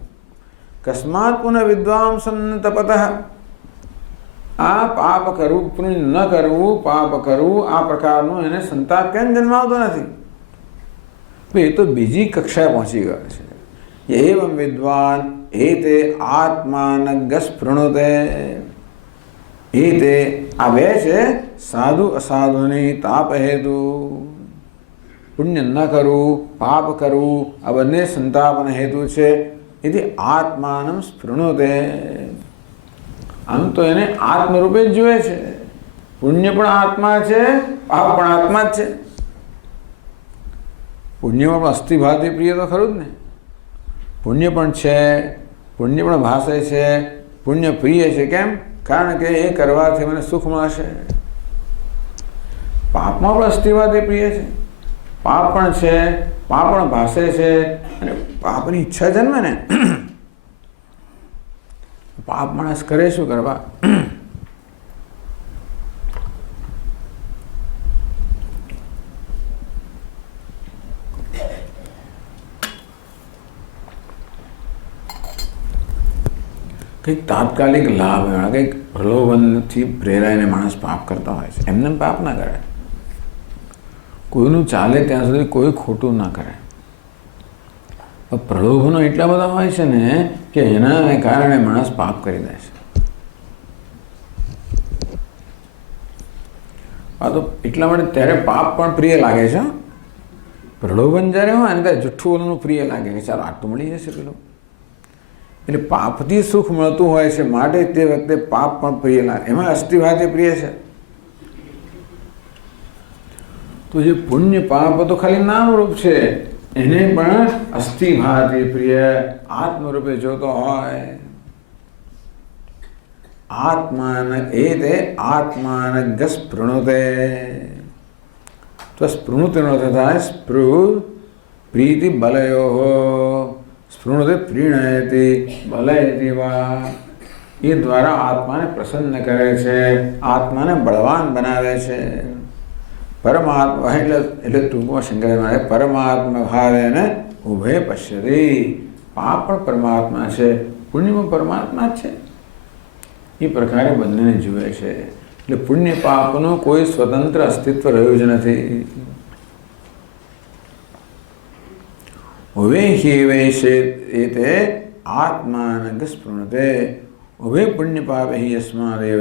કસ્માત પુનઃ વિદ્વાંસમ ન તપતઃ. આ પાપ કરવું, પુણ્ય ન કરવું, પાપ કરવું, આ પ્રકારનું એને સંતાપ કેમ જન્માવતો નથી? એ તો બીજી કક્ષાએ પહોંચી ગયો છે. એવમ વિદ્વાન એતે આત્માનગ સ્પૃણુતે. એતે આ બે છે સાધુ અસાધુની તાપ હેતુ. પુણ્ય ન કરવું, પાપ કરવું, આ બંને સંતાપના હેતુ છે. એથી આત્માનમ સ્પૃણુતે. આમ તો એને આત્મરૂપે જ જુએ છે. પુણ્ય પણ આત્મા છે, પાપ પણ આત્મા જ છે. પુણ્યમાં પણ અસ્થિભાતિ પ્રિય તો ખરું જ ને. પુણ્ય પણ છે, પુણ્ય પણ ભાષે છે, પુણ્ય પ્રિય છે. કેમ? કારણ કે એ કરવાથી મને સુખ મળશે. પાપમાં પણ અસ્થિભાતિ પ્રિય છે. પાપ પણ છે, પાપ પણ ભાસે છે, અને પાપની ઈચ્છા જન્મે ને પાપ માણસ કરે શું કરવા? કંઈક તાત્કાલિક લાભ, કંઈક પ્રલોભનથી પ્રેરાઈને માણસ પાપ કરતા હોય છે. એમને પાપ ના કરે. કોઈનું ચાલે ત્યાં સુધી કોઈ ખોટું ના કરે. પ્રલોભનો એટલા બધા હોય છે ને કે એના કારણે માણસ પાપ કરી દે છે. આ તો એટલા માટે ત્યારે પાપ પણ પ્રિય લાગે છે. પ્રલોભન જ્યારે હોય ને ત્યારે જુઠ્ઠું બોલવાનું પ્રિય લાગે કે ચાલો આટલું મળી જશે પેલું. એટલે પાપથી સુખ મળતું હોય છે માટે તે વખતે પાપ પણ પ્રિય લાગે. એમાં અસ્થિભાતે પ્રિય છે. તો જે પુણ્ય પાપ તો ખાલી નામરૂપ છે, એને પણ અસ્થિભાતે પ્રિય આત્મરૂપે જોતો હોય. આત્માન એતે આત્માન સ્પૃણુતે. તો સ્પૃણુતિનો તથા સ્પૃહ પ્રીતિ બલયો સ્પૃણુતે પ્રીણયતિ બલયતિ વા. એ દ્વારા આત્માને પ્રસન્ન કરે છે, આત્માને બળવાન બનાવે છે. પરમાત્મા એટલે ટૂંકમાં શંકરાચાર્ય પરમાત્મા ભાવેને ઉભય પશ્યતિ. પાપ પણ પરમાત્મા છે, પુણ્યમાં પરમાત્મા જ છે. એ પ્રકારે બંનેને જુએ છે. એટલે પુણ્ય પાપનું કોઈ સ્વતંત્ર અસ્તિત્વ રહ્યું જ નથી. ઉભે હિ વૈશે એતે આત્માન સ્પૃણતે ઉભે પુણ્ય પાપે હિ યસ્માદેવ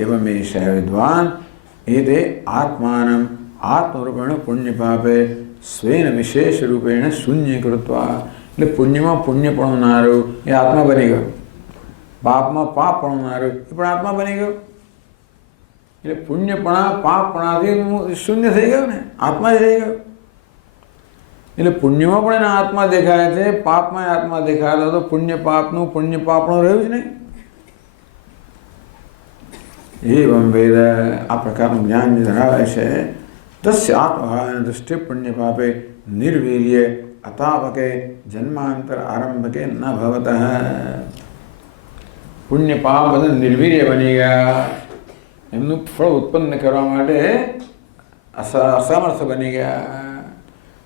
એવમેષ વિદ્વાન એતે આત્માનમ આત્મરૂપેણ પુણ્ય પાપે સ્વેન વિશેષ રૂપેણ શૂન્ય કૃત્વા. એટલે પુણ્યમાં પુણ્ય પણનારું એ આત્મા બની ગયો, પાપમાં પાપ પણનારું એ પણ આત્મા બની ગયો. એટલે પુણ્યપણા પાપપણાથી શૂન્ય થઈ ગયો ને, આત્મા જ રહી ગયો. એટલે પુણ્યમાં પણ એના આત્મા દેખાય છે, પાપમાં આત્મા દેખાય તો પુણ્ય પાપનું પુણ્ય પાપનું રહ્યું જ નહીં. એવમ વેદ આ પ્રકારનું જ્ઞાન ધરાવે છે. તસ્ય આત્મભાવેન દૃષ્ટિ પુણ્ય પાપે નિર્વીર્ય અતાપકે જન્માંતર આરંભકે ન ભવતઃ. પુણ્ય પાપ બધા નિર્વીર્ય બની ગયા, એમનું ફળ ઉત્પન્ન કરવા માટે અસમર્થ બની ગયા.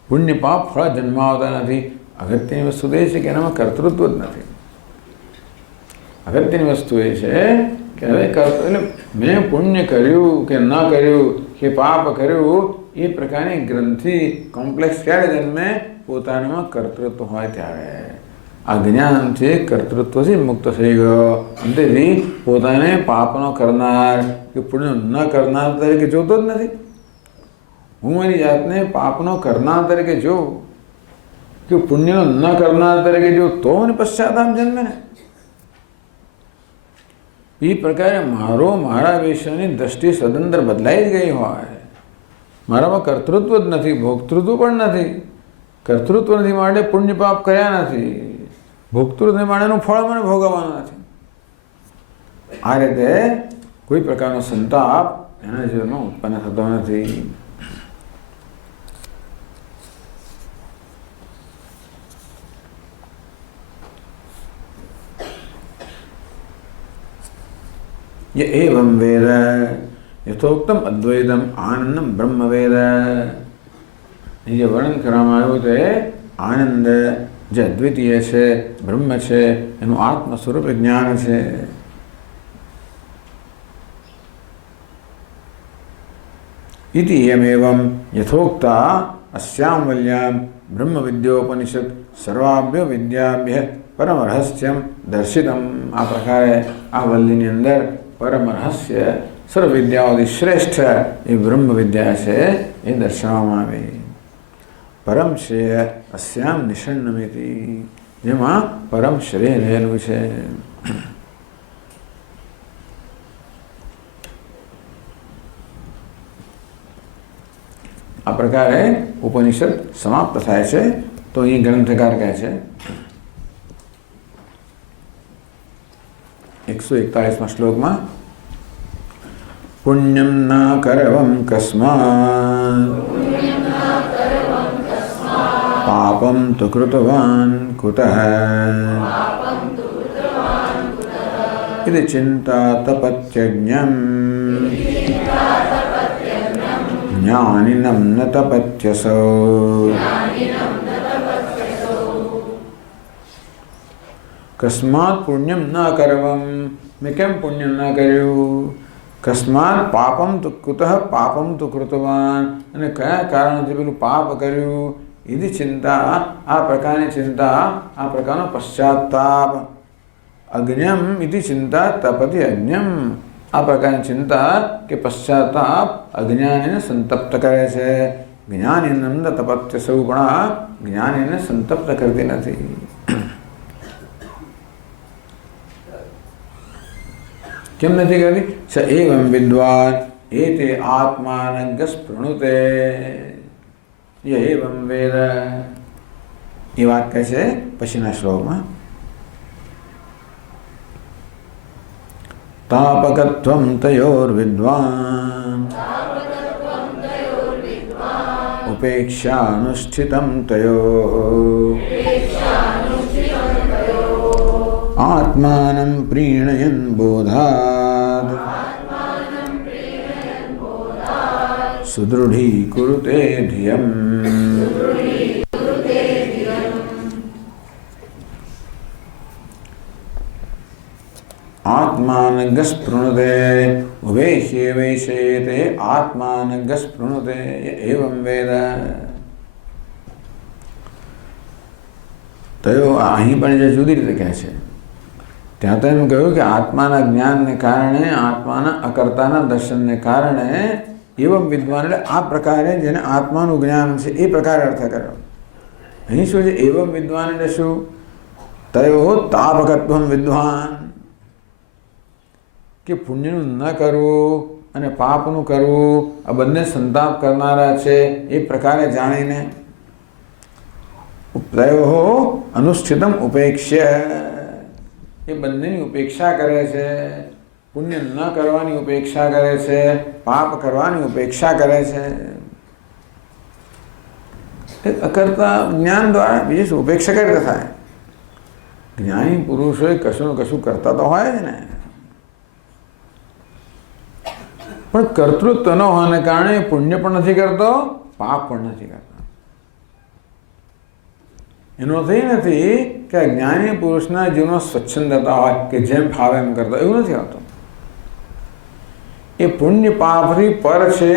પુણ્ય પાપ ફળ જન્માવતા નથી. અગત્યની વસ્તુ એ છે કે એનામાં કર્તૃત્વ જ નથી. અગત્યની વસ્તુ એ છે કે હવે એટલે મેં પુણ્ય કર્યું કે ન કર્યું કે પાપ કર્યું એ પ્રકારની ગ્રંથિ કોમ્પ્લેક્સ ક્યારે જન્મે? પોતાનામાં કર્તૃત્વ હોય ત્યારે. આ જ્ઞાનથી કર્તૃત્વથી મુક્ત થઈ ગયો. અંતેથી પોતાને પાપનો કરનાર કે પુણ્ય ન કરનાર તરીકે જોતો જ નથી. હું મારી જાતને પાપનો કરનાર તરીકે જોઉં કે પુણ્યનો ન કરનાર તરીકે જોઉં તો મને પશ્ચાતાપ જન્મે ને. એ પ્રકારે મારા વિષયની દ્રષ્ટિ સદંતર બદલાઈ જ ગઈ હોય. મારામાં કર્તૃત્વ જ નથી, ભોક્તૃત્વ પણ નથી. કર્તૃત્વ નથી માટે પુણ્ય પાપ કર્યા નથી, ભોક્તૃત્વ માટેનું ફળ મને ભોગવવાનું નથી. આ રીતે કોઈ પ્રકારનો સંતાપ એના જીવનમાં ઉત્પન્ન થતો નથી. ये एवं वेद यथोक्तम अद्वैतम आनंदम ब्रह्म वेद. જે વર્ણન કરવામાં આવ્યું તે આનંદ જે અદ્વિતીય છે, બ્રહ્મ છે, એનું આત્મ સ્વરૂપ જ્ઞાન છે. इति एवं यथोक्ता अस्यां वल्यां ब्रह्म विद्योपनिषद सर्वाभ्य विद्याभ्य परम रहस्यम दर्शितम. આ પ્રકારે આ વલ્લીની અંદર પરમ રહસ્ય સર્વ વિદ્યાઓથી શ્રેષ્ઠ એ બ્રહ્મ વિદ્યા છે એ દર્શાવવામાં આવી. પરમ શ્રેય અસ્યામ નિષન્નમિતિ, જેમાં પરમ શ્રેય રહેલું છે. આ પ્રકારે ઉપનિષદ સમાપ્ત થાય છે. તો અહીં ગ્રંથકાર કહે છે 141માં શ્લોકમાં પુણ્યમ ના કરવમ કસ્માત पापं तु कृतवान् कुतः इति चिन्तातपत्यज्ञम् ज्ञानिनं न तपत्यसौ। कस्मात् पुण्यम न करवम, मैं केम पुण्य न कर्યું, कस्मात् पापम तो कुतः पापम तो कृतवान, અને કયા કારણથી પેલું પાપ કર્યું, એની ચિંતા, આ પ્રકારની ચિંતા, આ પ્રકારનો પશ્ચાતાપ. અજ્ઞમ ઇતિ ચિંતા તપતિ અજ્ઞમ, આ પ્રકારની ચિંતા કે પશ્ચાતાપ અજ્ઞાનીને સંતપ્ત કરે છે. જ્ઞાનીને ન તપત્ય સૌ, પણ આ જ્ઞાનીને સંતપ્ત કરતી નથી. કેમ નથી કરતી? સ એવં વિદ્વાન એતે આત્માનં સ્પૃણુતે ય એવં વેદ. એ વાત કહે છે પછીના શ્લોકમાં. તાપકત્વં તયોર્વિદ્વાન ઉપેક્ષાનુષ્ઠિतं તયોઃ आत्मानं प्रीणयन् बोधात् सुदृढीकुरुते धियम्. आत्मानं स्पृणुते उभेह्ये वैशेते आत्मानं स्पृणुते एवं वेद. तयो અહીં પણ જે જુદી રીતે કહે છે, ત્યાં તો એમ કહ્યું કે આત્માના જ્ઞાનને કારણે, આત્માના અકર્તાના દર્શનને કારણે એવમ વિદ્વાન, એટલે આ પ્રકારે જેને આત્માનું જ્ઞાન છે એ પ્રકારે અર્થ કર્યો. અહીં શું છે? એવમ વિદ્વાન એટલે શું? તયો તાપકત્વમ વિદ્વાન, કે પુણ્યનું ન કરવું અને પાપનું કરવું આ બંને સંતાપ કરનારા છે એ પ્રકારે જાણીને. તયો અનુષ્ઠિતમ ઉપેક્ષ્ય, એ બંનેની ઉપેક્ષા કરે છે. પુણ્ય ન કરવાની ઉપેક્ષા કરે છે, પાપ કરવાની ઉપેક્ષા કરે છે. અકર્તા જ્ઞાન દ્વારા બીજું શું ઉપેક્ષા કઈ રીતે થાય? જ્ઞાની પુરુષોએ કશું કશું કરતા તો હોય જ ને, પણ કર્તૃત્વ ન હોવાને કારણે પુણ્ય પણ નથી કરતો, પાપ પણ નથી કરતો. એનો અર્થ એ નથી કે જ્ઞાની પુરુષના જીવનમાં સ્વચ્છંદતા હોય કે જેમ ફાવે એમ કરતો, એવું નથી આવતું. એ પુણ્ય પાપથી પર છે,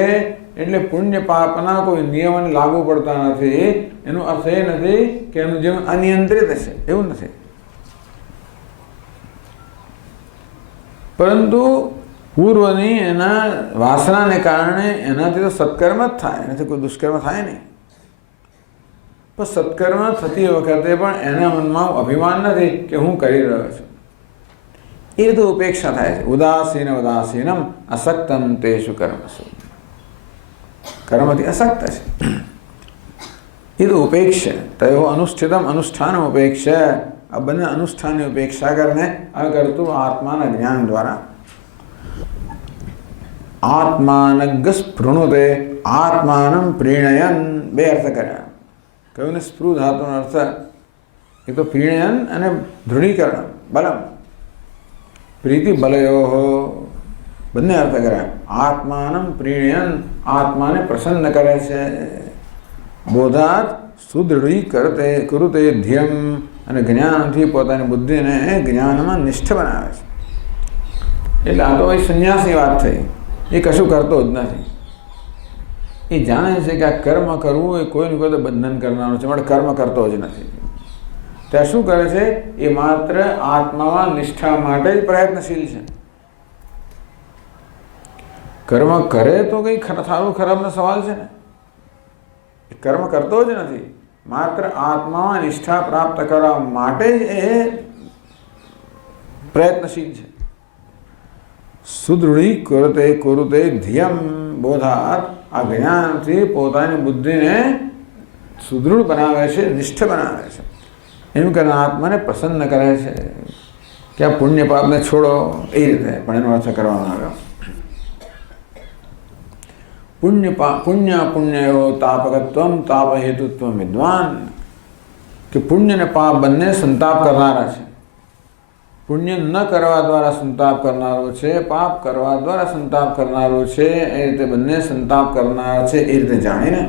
એટલે પુણ્ય પાપના કોઈ નિયમને લાગુ પડતા નથી. એનો અર્થ એ નથી કે એનું જીવન અનિયંત્રિત છે, એવું નથી. પરંતુ પૂર્વની એના વાસનાને કારણે એનાથી તો સત્કર્મ જ થાય, એનાથી કોઈ દુષ્કર્મ થાય નહીં. પણ સત્કર્મ થતી વખતે પણ એના મનમાં અભિમાન નથી કે હું કરી રહ્યો છું. એ તો ઉપેક્ષા થાય છે. ઉદાસીન ઉદાસીનમ અસક્તમ તેષુ કર્મસુ, કર્મથી અસક્ત છે. એ તો ઉપેક્ષા. તયો અનુષ્ઠિતમ અનુષ્ઠાન ઉપેક્ષા, આ બંને અનુષ્ઠાનની ઉપેક્ષા કરીને આ કરતું આત્માના જ્ઞાન દ્વારા. આત્માનગ સ્પૃણુતે, આત્માનમ પ્રીણયન, બે અર્થ કર્યા. કહ્યું ને સ્પૃહ ધાતુનો અર્થ એક તો પ્રીણયન અને દૃઢીકરણ, બલમ, પ્રીતિ બલયો, બંને અર્થ કર્યા. આત્માનમ પ્રીણયન, આત્માને પ્રસન્ન કરે છે. બોધાત સુદૃઢી કરતે કુરુતે ધ્યમ, અને જ્ઞાનથી પોતાની બુદ્ધિને જ્ઞાનમાં નિષ્ઠ બનાવે છે. એટલે આ તો ભાઈ સંન્યાસની વાત થઈ. એ કશું કરતો જ નથી. એ જાણે છે કે આ કર્મ કરવું એ કોઈને કોઈ તો બંધન કરનારું છે, માટે કર્મ કરતો જ નથી. ત્યાં શું કરે છે? એ માત્ર આત્મામાં નિષ્ઠા માટે જ પ્રયત્નશીલ છે. કર્મ કરે તો કંઈ સારું ખરાબનો સવાલ છે ને. એ કર્મ કરતો જ નથી, માત્ર આત્મામાં નિષ્ઠા પ્રાપ્ત કરવા માટે જ એ પ્રયત્નશીલ છે. સુદૃઢી કુરુતે કુરુતે ધ્યમ બોધાત, આ જ્ઞાનથી પોતાની બુદ્ધિને સુદૃઢ બનાવે છે, નિષ્ઠ બનાવે છે. એમ કરીને આત્માને પ્રસન્ન કરે છે કે આ પુણ્ય પાપને છોડો, એ રીતે પણ એનો અર્થ કરવામાં આવ્યો. પુણ્ય પુણ્યો તાપકત્વમ તાપ હેતુત્વ વિદ્વાન, કે પુણ્ય અને પાપ બંને સંતાપ કરનારા છે. પુણ્ય ન કરવા દ્વારા સંતાપ કરનારો છે, પાપ કરવા દ્વારા સંતાપ કરનારો છે, એ રીતે બંને સંતાપ કરનારા છે. એ રીતે જાણીને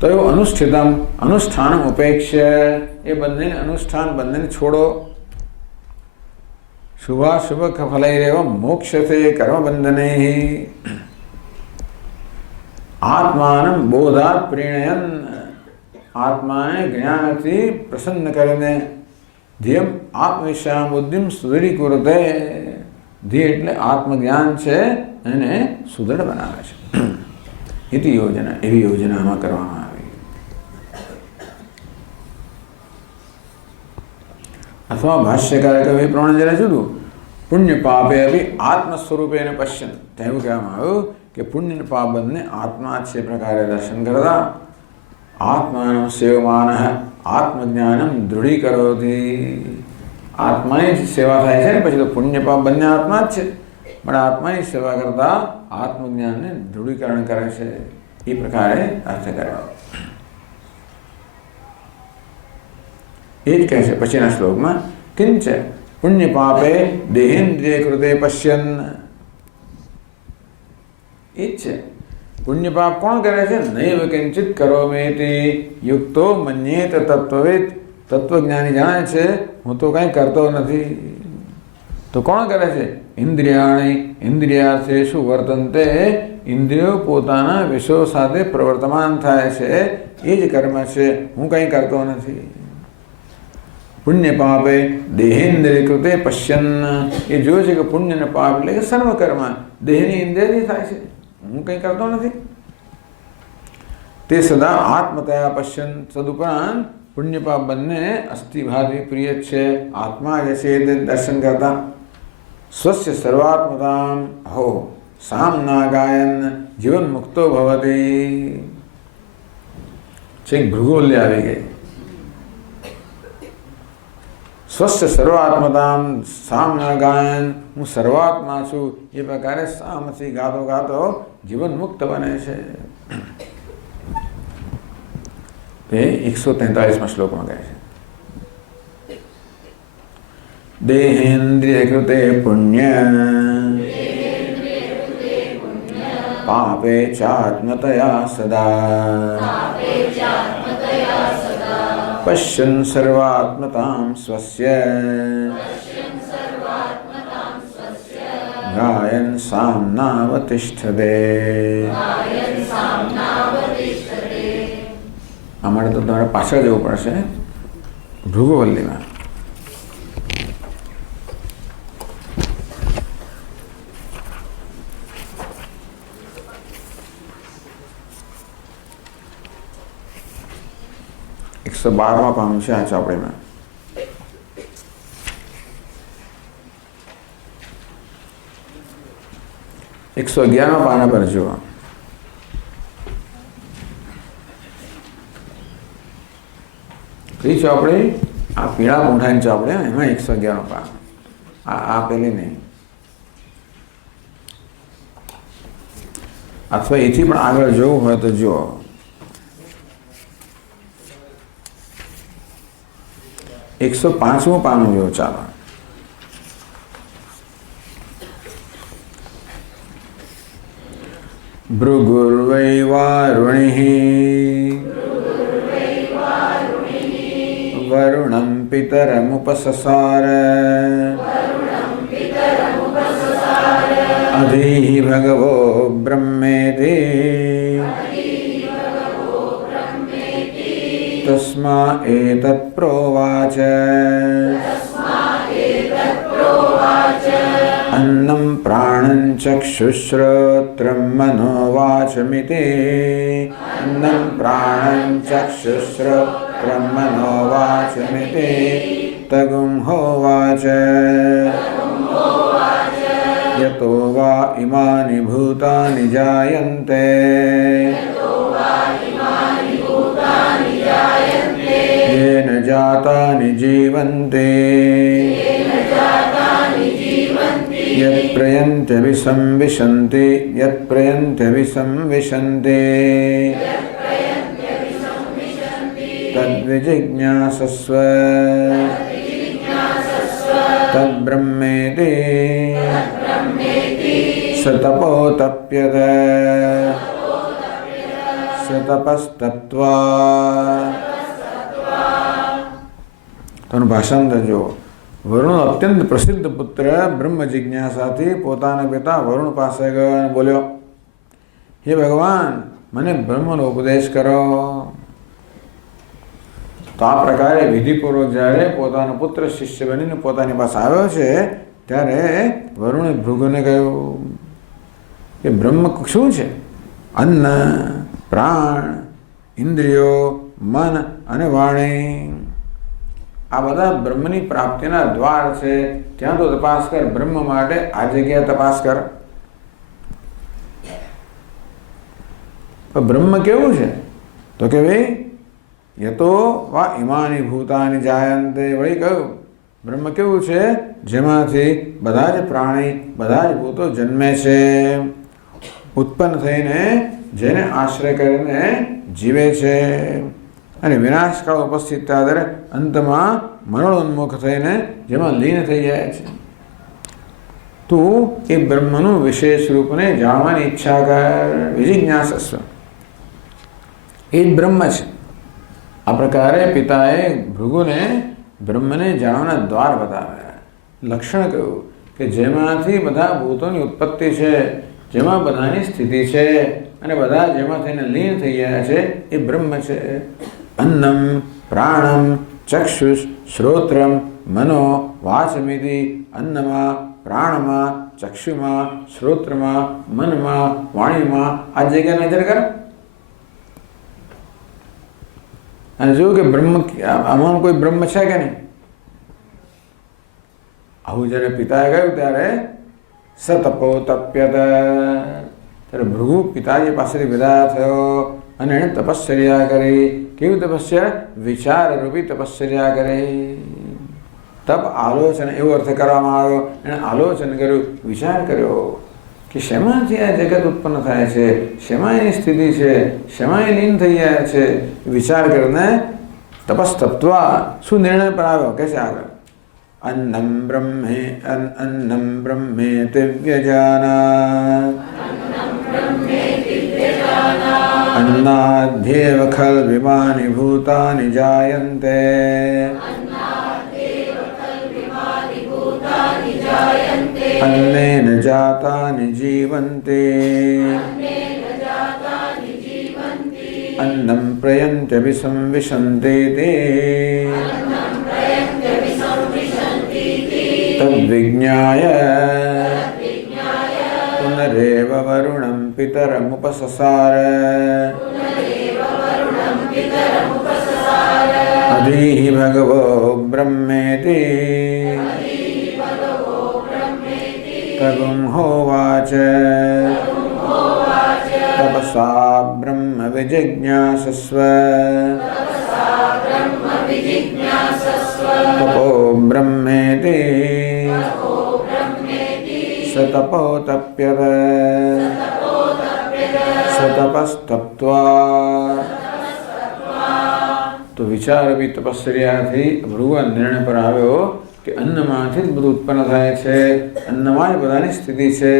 તો એવું અનુષ્ઠિતમ અનુષ્ઠાન ઉપેક્ષ, એ બંનેને અનુષ્ઠાન બંનેને છોડો. શુભાશુભ ફલૈરેવ મોક્ષતે કર્મબંધને આત્માનં બોધાત પ્રીણયન, આત્માને જ્ઞાનથી પ્રસન્ન કરીને ધ્યેયમ આત્મવિષયામ બુદ્ધિમ સુદૃઢીકુરુતે, ધ્યેય એટલે આત્મજ્ઞાન છે એને સુદૃઢ બનાવે છે. ઇતિ યોજના, એવી યોજનામાં કરવામાં આવી. અથવા ભાષ્યકારે કહ્યું એ પ્રમાણે જરા જુદું. પુણ્ય પાપે અભી આત્મ સ્વરૂપે પશ્યન, ત્યાં એવું કહેવામાં આવ્યું કે પુણ્ય અને પાપ બંને આત્મા છે પ્રકારે દર્શન કરતા આત્માનું સેવમાન આત્મજ્ઞાનમ દૃઢીકરોતી. આત્માની જ સેવા થાય છે ને, પછી તો પુણ્ય પાપ બંને આત્મા જ છે, પણ આત્માની સેવા કરતા આત્મજ્ઞાનને દૃઢીકરણ કરે છે. એ પ્રકારે અર્થ કર્યો. એ જ કહે છે પછીના શ્લોકમાં, કિંચ પુણ્ય પાપે દેહેન્દ્રિય કૃતે પશ્યન. એ જ છે, પુણ્ય પાપ કોણ કરે છે? નૈવ કિંચિત કરોમીતિ યુક્તો મન્યેત તત્વવેદ. તત્વજ્ઞાની જાણે છે હું તો કંઈ કરતો નથી. તો કોણ કરે છે? ઇન્દ્રિયાણી ઇન્દ્રિયાર્થેષુ વર્તન્તે, ઇન્દ્રિયો પોતાના વિષયો સાથે પ્રવર્તમાન થાય છે, એ જ કર્મ છે, હું કંઈ કરતો નથી. પુણ્ય પાપે દેહેન્દ્રિય કૃતે પશ્યન, એ જોયું છે કે પુણ્ય અને પાપ એટલે કે સર્વકર્મ દેહની ઇન્દ્રિયથી થાય છે, હું કંઈ કરતો નથી. તે સદા આત્મતયા પશ્યન, સદુપરાંત પુણ્ય પાપ બંને અસ્થિભાવી પ્રિય છે, આત્મા જે છે તે દર્શન કરતા. સ્વસ્ય સર્વાત્મતામ હો સામના ગાયન જીવન મુક્તો ભવતી. છેક ભૃગુલ્ય આવી ગઈ. સ્વસ્ય સર્વાત્મતામ સામના ગાયન, હું સર્વાત્મા છું એ પ્રકારે સામથી ગાતો ગાતો જીવન મુક્ત બને છે. તે 143માં શ્લોકમાં કહે છે, દેહેન્દ્રિય કૃતે પુણ્ય પાપે ચાત્મતયા સદા પશ્યન સર્વાત્મતામ સ્વસ્ય ગાયન સામ્નાવતિષ્ઠતે. આ માટે તો તમારે પાછળ જવું પડશે ભૃગુવલ્લીમાં. એકસો 12માં પાનું છે આ ચોપડીમાં. એકસો 11માં પાના પર જુઓ. કઈ ચોપડી? આ પીળા મોઢાની ચોપડી, એમાં 111 પાન. આ પેલી નહીં. અથવા એથી પણ આગળ જોવું હોય તો જુઓ. 105મું પાનું જો. ચાલો, ભૃગુર્વૈવારુણિ વરુણં પિતરમુપસસાર અધિ ભગવો બ્રહ્મેતિ તસ્મા એતત્ પ્રોવાચ अन्नं प्राणं चक्षुश्रोत्रं मनोवाचमिति. अन्नं प्राणं चक्षुश्रोत्रं मनोवाचमिति तगुं होवाच यतो वा इमानि भूतानि जायन्ते येन जातानि जीवन्ते यत्प्रयन्त्यभिसंविशन्ति यत्प्रयन्त्यभिसंविशन्ति तद्विजिज्ञासस्व तद्ब्रह्मेति स तपोतप्यत स तपस्तप्त्वा। તેનું ભાષાંતર જો વરુણ અત્યંત પ્રસિદ્ધ પુત્ર બ્રહ્મ જિજ્ઞાસાથી પોતાના પિતા વરુણ પાસે ગયો અને બોલ્યો, હે ભગવાન, મને બ્રહ્મનો ઉપદેશ કરો. તો આ પ્રકારે વિધિપૂર્વક જ્યારે પોતાનો પુત્ર શિષ્ય બનીને પોતાની પાસે આવ્યો છે ત્યારે વરુણે ભૃગુને કહ્યું કે બ્રહ્મ શું છે? અન્ન, પ્રાણ, ઇન્દ્રિયો, મન અને વાણી, આ બધા બ્રહ્મની પ્રાપ્તિના દ્વાર છે. ત્યાં તો તપાસ કર, બ્રહ્મ માટે આ જગ્યાએ તપાસ કર. બ્રહ્મ કેવું છે? તો કે ભાઈ યતો વા ઇમાની ભૂતાની જાયંતે. વળી કહ્યું બ્રહ્મ કેવું છે? જેમાંથી બધા જ પ્રાણી, બધા જ ભૂતો જન્મે છે, ઉત્પન્ન થઈને જેને આશ્રય કરીને જીવે છે અને વિનાશકાળ ઉપસ્થિત ત્યારે અંતમાં મરણોન્મુખ થઈને જેમાં લીન થઈ જાય છે. તું એ બ્રહ્મનું વિશેષ રૂપને જાણવાની ઈચ્છા કર. વિજિજ્ઞાસસ્વ, એ જ બ્રહ્મ છે. આ પ્રકારે પિતાએ ભૃગુને બ્રહ્મને જાણવાના દ્વાર બતાવ્યા. લક્ષણ કહ્યું કે જેમાંથી બધા ભૂતોની ઉત્પત્તિ છે, જેમાં બધાની સ્થિતિ છે અને બધા જેમાં થઈને લીન થઈ ગયા છે એ બ્રહ્મ છે. અન્નમ પ્રાણમ ચક્ષુષ શ્રોત્રમ મનો વાચમિતિ. અન્નમાં, પ્રાણમાં, ચક્ષુમાં, શ્રોત્રમાં, મનમાં, વાણીમાં આ જગ્યા નજર કર અને જોયું કે બ્રહ્મ આમાં કોઈ બ્રહ્મ છે કે નહીં. આવું જ્યારે પિતાએ કહ્યું ત્યારે સ તપોતપ્યત. ત્યારે ભૃગુ પિતાજી પાસેથી વિદાય થયો અને એણે તપશ્ચર્યા કરી. કેવી તપસ્યા? વિચારરૂપી તપશ્ચર્યા કરી. તપ આલોચન એવો અર્થ કરવામાં આવ્યો. એણે આલોચન કર્યું, વિચાર કર્યો કે શેમાંથી આ જગત ઉત્પન્ન થાય છે, શેમાં એની સ્થિતિ છે, શેમાં એ લીન થઈ ગયા છે. વિચાર કરીને તપસ્તપ્ત્વા શું નિર્ણય પર આવ્યો કે છે આગળ, અન્નમ બ્રહ્મેતિ વ્યજાનાત अन्नाद्येव खल्विमानि भूतानि जायन्ते अन्नेन जातानि जीवन्ति अन्नं प्रयन्त्यपि संविशन्तीति तद्विज्ञाय पुनरेव वरुणं पितरमुपससार अधीहि भगवो ब्रह्मेति तगुं होवाच तपसा ब्रह्म विजिज्ञासस्व तपो ब्रह्मेति स तपोतप्यत स तपस्तप्त्वा. તો વિચારરૂપી તપશ્ચર્યાથી ભૃગુ નિર્ણય પર આવ્યો કે અન્નમાંથી જ બધું ઉત્પન્ન થાય છે, અન્નમાં જ બધાની સ્થિતિ છે,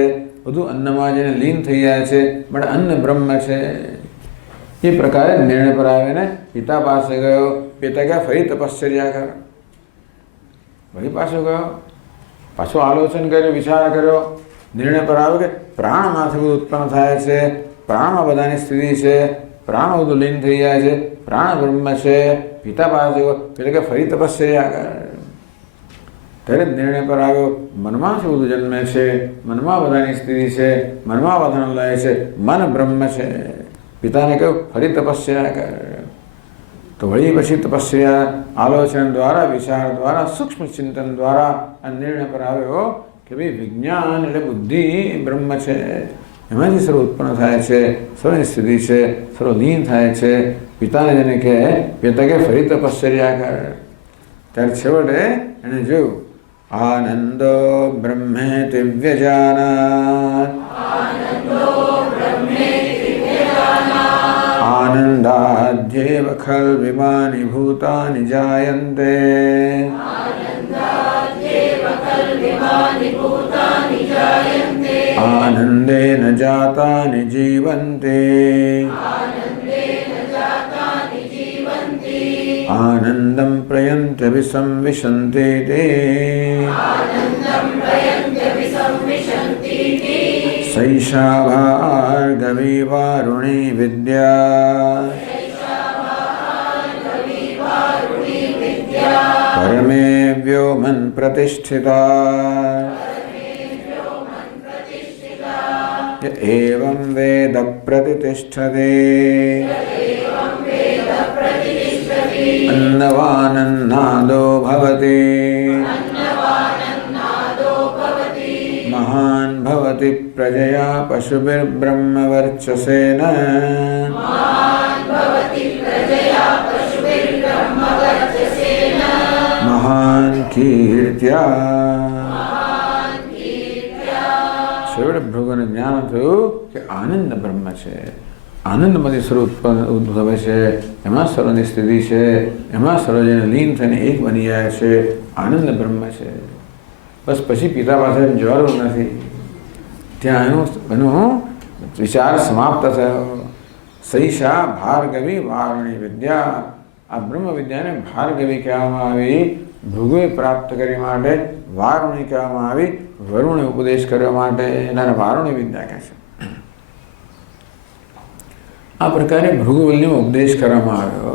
બધું અન્નમાં જેને લીન થઈ જાય છે, પણ અન્ન બ્રહ્મ છે. એ પ્રકારે નિર્ણય પર આવીને પિતા પાસે ગયો. પિતા ગયા ફરી તપશ્ચર્યા કર. વળી પાછો ગયો, પાછું આલોચન કર્યું, વિચાર કર્યો, નિર્ણય પર આવ્યો કે પ્રાણમાંથી બધું ઉત્પન્ન થાય છે, પ્રાણમાં બધાની સ્થિતિ છે, પ્રાણ બધું લીન થઈ જાય છે, પ્રાણ બ્રહ્મ છે. પિતા પાસે ગયો એટલે કે ફરી તપશ્ચર્યા કર. ત્યારે જ નિર્ણય પર આવ્યો મનમાંથી બધું જન્મે છે, મનમાં બધાની સ્થિતિ છે, મનમાં બધાનું લય છે, મન બ્રહ્મ છે. પિતાને કહ્યું ફરી તપસ્યા કર. તો વળી પછી તપસ્યા આલોચન દ્વારા, વિચાર દ્વારા, સૂક્ષ્મ ચિંતન દ્વારા આ નિર્ણય પર આવ્યો કે ભાઈ વિજ્ઞાન એટલે બુદ્ધિ બ્રહ્મ છે, એમાંથી સર્વ ઉત્પન્ન થાય છે, સર્વની સ્થિતિ છે, સર્વ લીન થાય છે. પિતાને જેને કહે, પિતા કે ફરી તપશ્ચર્યા કર. ત્યારે છેવટે એણે જોયું આનંદો બ્રહ્મેતિ વ્યજાનાત આનંદાદ્ आनन्दाद्येव खल्विमानि भूतानि जायन्ते आनन्देन जातानि जीवन्ते आनन्दं प्रयन्त्यभिसंविशन्ते ते सैषा भार्गवी वारुणी विद्या परमे व्योमन् प्रतिष्ठिता य एवं वेद प्रतिष्ठते अन्नवानन्नादो भवति महान् भवति प्रजया पशुभिर्ब्रह्मवर्चसेन महान् कीर्त्या શિવડે ભૃગુને જ્ઞાન થયું કે આનંદ બ્રહ્મ છે, આનંદમાંથી સર્વ ઉદ્ભવે છે, એમાં સર્વની સ્થિતિ છે, એમાં સર્વ જેને લીન થઈને એક બની જાય છે, આનંદ બ્રહ્મ છે. બસ પછી પિતા પાસે જવાનું નથી, ત્યાં એનો વિચાર સમાપ્ત થયો. સૈષા ભાર્ગવી વારુણી વિદ્યા, આ બ્રહ્મ વિદ્યાને ભાર્ગવી કહેવામાં આવી, ભૃગુએ પ્રાપ્ત કરી માટે વારુણી કહેવામાં આવી, વરુણે ઉપદેશ કરવા માટે એના વારુણી વિદ્યા કહે છે. આ પ્રકારે ભૃગુવલ્લીનો ઉપદેશ કરવામાં આવ્યો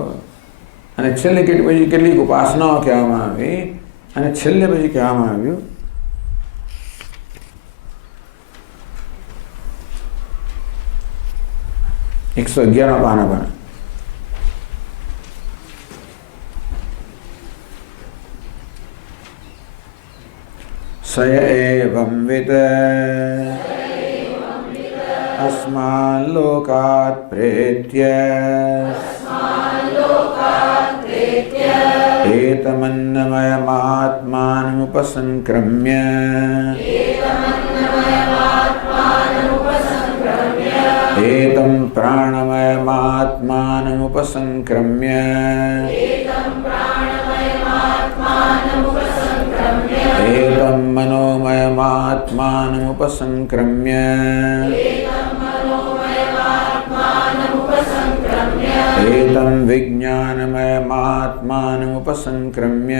અને છેલ્લે પછી કેટલીક ઉપાસનાઓ કહેવામાં આવી અને છેલ્લે પછી કહેવામાં આવ્યું એકસો 11 પાના પર स एवं विद अस्मान् लोकात् प्रेत्य एतमन्नमयमात्मानमुपसंक्रम्य एतं प्राणमयमात्मानमुपसंक्रम्य एतं मनोमयमात्मानमुपसंक्रम्य एतं विज्ञानमयमात्मानमुपसंक्रम्य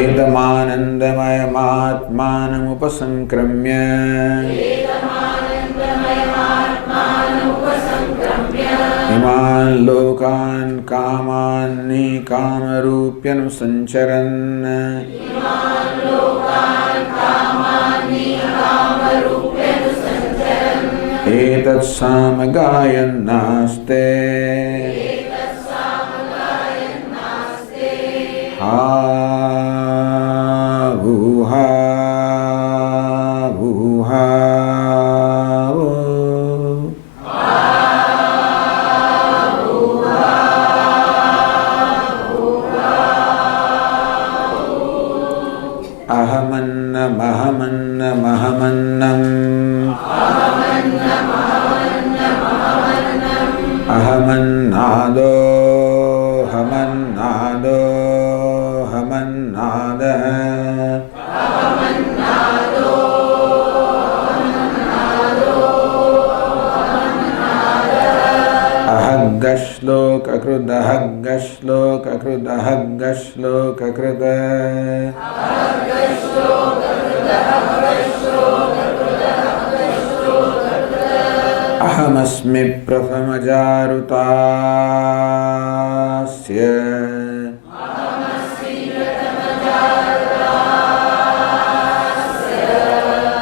एतमानन्दमयमात्मानमुपसंक्रम्य इमान् लोकान् कामान्नि कामरूप्यनुसञ्चरन् एतत्सामगायन्नास्ते वूहा वूहा अहमन्नमहमन्नमहमन्नम् अहमन्नादो हमन्नादो हमन्नादः अहग्गश्लोककृदहग्गश्लोककृदहग्गश्लोककृद अहमस्मि प्रथमजारुतास्य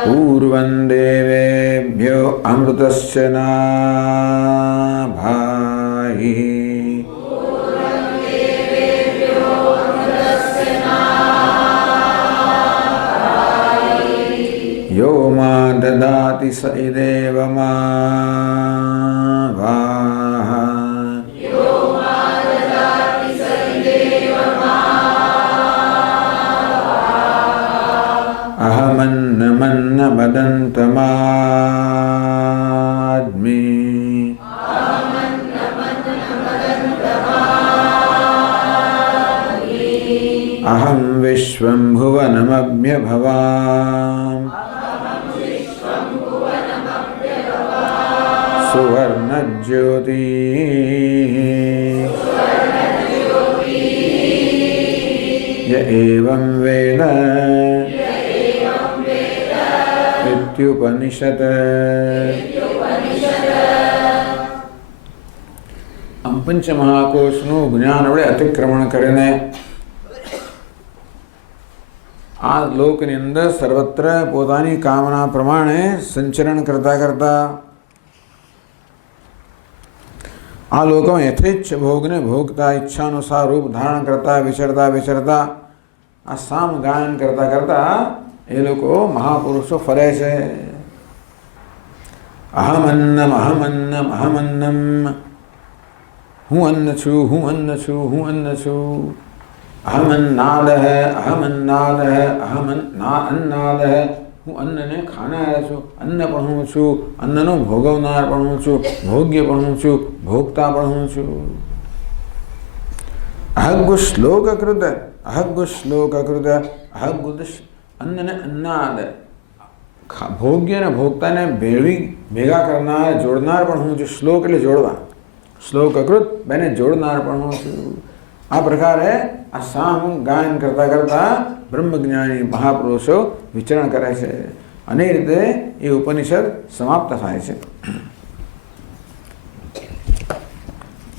पूर्वं देवेभ्यो अमृतस्य नाभाहि यो मा ददाति स इदेव मा वाह अहमन्नमन्नमदन्तमा अहं विश्वं भुवनमभ्यभवाम् सुवर्णज्योतिः य एवं वेद इत्युपनिषत्। આમ પંચમહાકોશનું જ્ઞાન વડે અતિક્રમણ કરીને આ લોકની અંદર સર્વત્ર પોતાની કામના પ્રમાણે સંચરણ કરતા કરતા આ લોકોમાં યથેચ્છ ભોગને ભોગતા ઈચ્છાનુસાર રૂપ ધારણ કરતા વિચરતા વિચરતા આ સામ ગાયન કરતા કરતા એ લોકો મહાપુરુષો ફરે છે. અહમન્નમ અહમન્નમ અહમન્નમ, હું અન્ન છું, હું અન્ન છું, હું અન્ન છું. અહમન્નાદ અહમન્નાદ અહમન્નાદ, હું અન્નને ખાનાર છું, અન્ન પણ હું છું, અન્નનો ભોગવનાર પણ હું છું, ભોગ્ય પણ હું છું, ભોગતા પણ હું છું. અહગ્ગુ શ્લોકકૃત અહગ્ગુ શ્લોકકૃત અહગ્ગુ અન્નને અન્નાદ, ભોગ્ય અને ભોગતાને ભેગા કરનાર જોડનાર પણ હું છું. શ્લોક એટલે જોડવા, શ્લોકકૃત બેને જોડનાર પણ હું છું. આ પ્રકારે આ સામ ગાયન કરતા કરતા બ્રહ્મજ્ઞાની મહાપુરુષો વિચરણ કરે છે અને એ રીતે એ ઉપનિષદ સમાપ્ત થાય છે.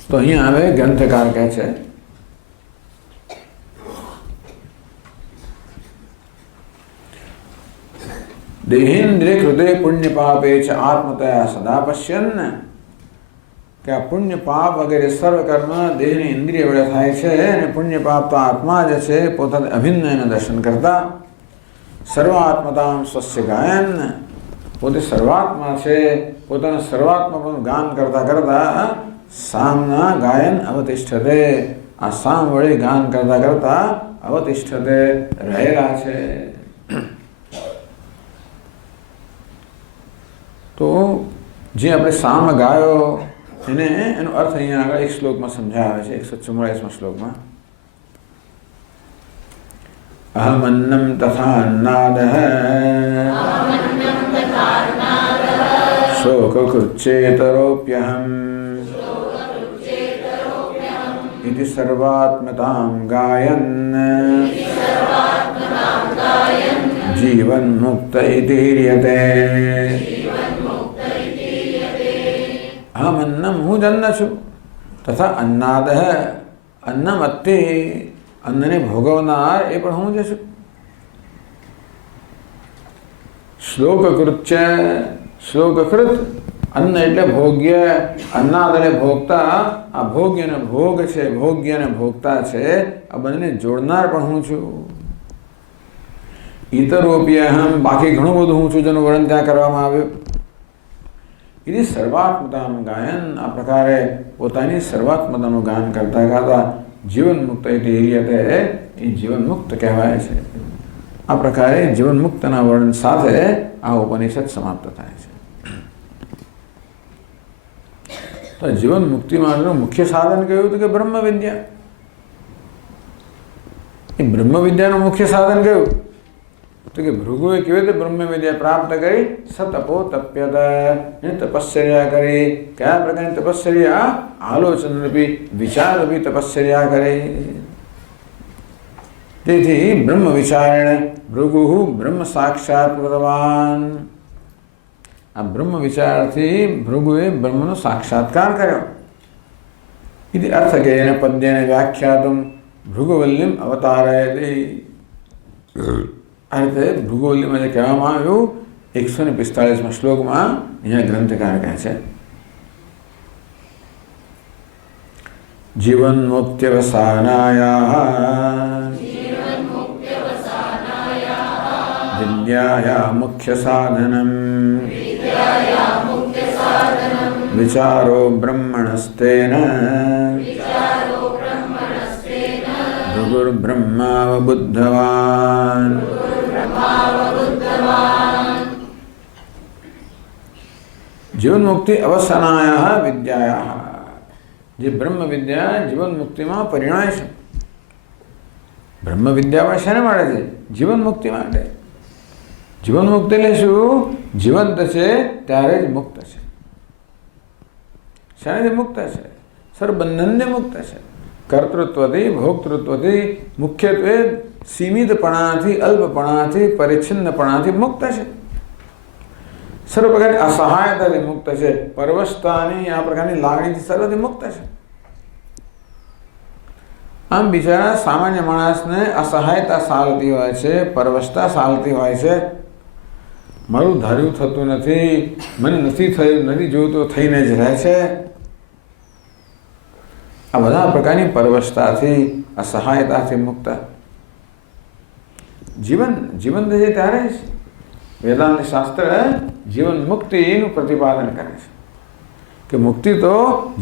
તો અહીંયા હવે ગ્રંથકાર કહે છે દેહેન્દ્રિય કૃતે પુણ્ય પાપે છે આત્મતયા સદા પશ્યન, કે આ પુણ્ય પાપ વગેરે સર્વ કર્મ દેહની ઇન્દ્રિય વડે થાય છે અને પુણ્ય પાપ તો આત્મા જ છે પોતાને અભિન્ન એના દર્શન કરતા. સર્વાત્મતામ સ્વસ્ય ગાયન, પોતે સર્વાત્મા છે પોતાના સર્વાત્માનું ગાન કરતા કરતા સામના ગાયન અવતિષ્ઠતે, આ સામ વડે ગાન કરતા કરતા અવતિષ્ઠતે રહેલા છે. તો જે આપણે સામ ગાયો એને એનો અર્થ અહીંયા આગળ એક શ્લોકમાં સમજાવે છે, 144માં શ્લોકમાં. અહમન્નમ તથા અન્નાદઃ શોકકૃચ્છેતરોપ્યહમ ઇતિ સર્વાત્મતાં ગાયન જીવન મુક્ત ઇતિ હીર્યતે. અહમ અન્નમ, હું જ અન્ન છું, તથા અન્નાદ અન્નમ અત્તિ, અન્નને ભોગવનાર એ પણ હું જ છું. શ્લોકકૃત, શ્લોકકૃત અન્ન એટલે ભોગ્ય, અન્નાદ એટલે ભોગતા. આ ભોગ્ય અને ભોગ છે, ભોગ્ય અને ભોગતા છે, આ બંનેને જોડનાર પણ હું છું. ઇતરોપ્યહમ, બાકી ઘણું બધું હું છું જેનું વર્ણન ત્યાં કરવામાં આવ્યું. એ સર્વાત્મતાનું ગાયન, આ પ્રકારે પોતાની સર્વાત્મતાનું ગાન કરતા કરતા જીવન મુક્ત એટલે એ જીવન મુક્ત કહેવાય છે. આ પ્રકારે જીવન મુક્તના વર્ણન સાથે આ ઉપનિષદ સમાપ્ત થાય છે. તો જીવન મુક્તિ માટેનું મુખ્ય સાધન કયું હતું કે બ્રહ્મ વિદ્યા. એ બ્રહ્મ વિદ્યાનું મુખ્ય સાધન કયું તો કે ભૃગુએ કેવી રીતે બ્રહ્મ વિદ્યા પ્રાપ્ત કરી? સતપો તપ્યત, એને તપશ્ચર્યા કરી. કયા પ્રકારની તપશ્ચર્યા? આલોચન રૂપી, વિચાર રૂપી તપશ્ચર્યા કરી. તેથી બ્રહ્મ વિચારેણ ભૃગુ બ્રહ્મ સાક્ષાત્કૃતવાન. આ બ્રહ્મ વિચારથી ભૃગુએ બ્રહ્મનો સાક્ષાત્કાર કર્યો. ઇતિ અર્થકેન પદ્યેન વ્યાખ્યાતુમ ભૃગુવલ્લીમ અવતારયતિ. આ રીતે ભૃગુવલ્લીમાં જે કહેવામાં આવ્યું 145માં શ્લોકમાં અહીંયા ગ્રંથકાર કહે છે જીવન મુક્ત્યવસાનાયા વિદ્યાયા મુખ્ય સાધનમ વિચારો બ્રહ્મણસ્તેન ભૃગુર્બ્રહ્માવબુદ્ધવાન. જીવન મુક્તિ અવસાનાયા વિદ્યાયા, જે બ્રહ્મ વિદ્યા જીવન મુક્તિમાં પરિણાય છે. બ્રહ્મ વિદ્યા પણ શેને માટે છે? જીવન મુક્તિ માટે. જીવન મુક્તિ એટલે શું? જીવંત છે ત્યારે જ મુક્ત છે. શેનાથી મુક્ત છે? સર્વબંધનને મુક્ત છે. કર્તૃત્વથી, ભોક્તૃત્વથી, મુખ્યત્વે સીમિતપણાથી, અલ્પપણાથી, પરિચ્છિન્નપણાથી મુક્ત છે. સર્વ પ્રકારની અસહાયતાથી મુક્ત છે. પરવશતાની આ પ્રકારની લાગણીથી સર્વથી મુક્ત છે. આમ બિચારા સામાન્ય માણસને અસહાયતા સાલતી હોય છે, પરવશતા સાલતી હોય છે. મારું ધાર્યું થતું નથી, મને નથી થયું, નથી જોયું તો થઈને જ રહે છે. આ બધા પ્રકારની પરવશતાથી, અસહાયતાથી મુક્ત જીવન છે ત્યારે જ વેદાંત શાસ્ત્ર જીવન મુક્તિનું પ્રતિપાદન કરે છે કે મુક્તિ તો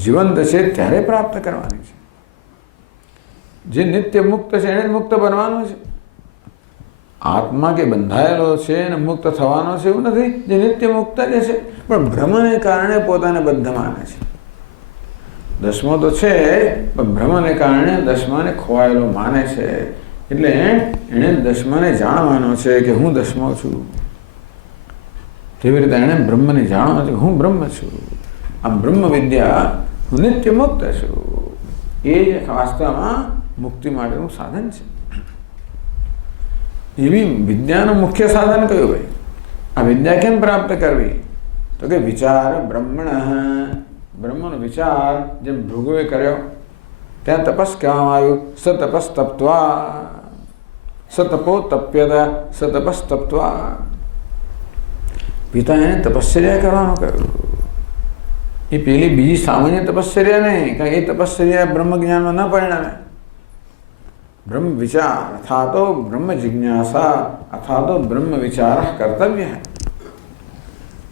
જીવંત છે ત્યારે પ્રાપ્ત કરવાની છે. જે નિત્ય મુક્ત છે એને મુક્ત બનવાનું છે. આત્મા કે બંધાયેલો છે અને મુક્ત થવાનો છે એવું નથી. જે નિત્ય મુક્ત જ છે પણ ભ્રમને કારણે પોતાને બદ્ધ માને છે. દસમો તો છે પણ ભ્રમને કારણે દસમાને ખોવાયેલો માને છે. એટલે એણે દસમાને જાણવાનો છે કે હું દસમો છું. તેવી રીતે એણે બ્રહ્મને જાણવાનો છે કે હું બ્રહ્મ છું. આમ બ્રહ્મ વિદ્યા હું નિત્ય મુક્ત છું. એ જ વાસ્તવમાં મુક્તિ માટેનું સાધન છે. એવી વિદ્યાનું મુખ્ય સાધન કયું ભાઈ? આ વિદ્યા કેમ પ્રાપ્ત કરવી? તો કે વિચાર બ્રહ્મણ, બ્રહ્મનો વિચાર જેમ ભૃગુએ કર્યો ત્યાં તપસ કહેવામાં આવ્યું. સ તપસ તપ્ત્વા, સ તપો તપ્યત, સ તપસ તપ્ત્વા. પિતા એને તપશ્ચર્યા કરવાનું કહ્યું. એ પેલી બીજી સામાન્ય તપશ્ચર્યા નહીં, કારણ એ તપશ્ચર્યા બ્રહ્મ જ્ઞાનમાં ન પરિણમે. બ્રહ્મ વિચાર અથવા તો બ્રહ્મ જિજ્ઞાસા અથવા તો બ્રહ્મ વિચાર કર્તવ્ય.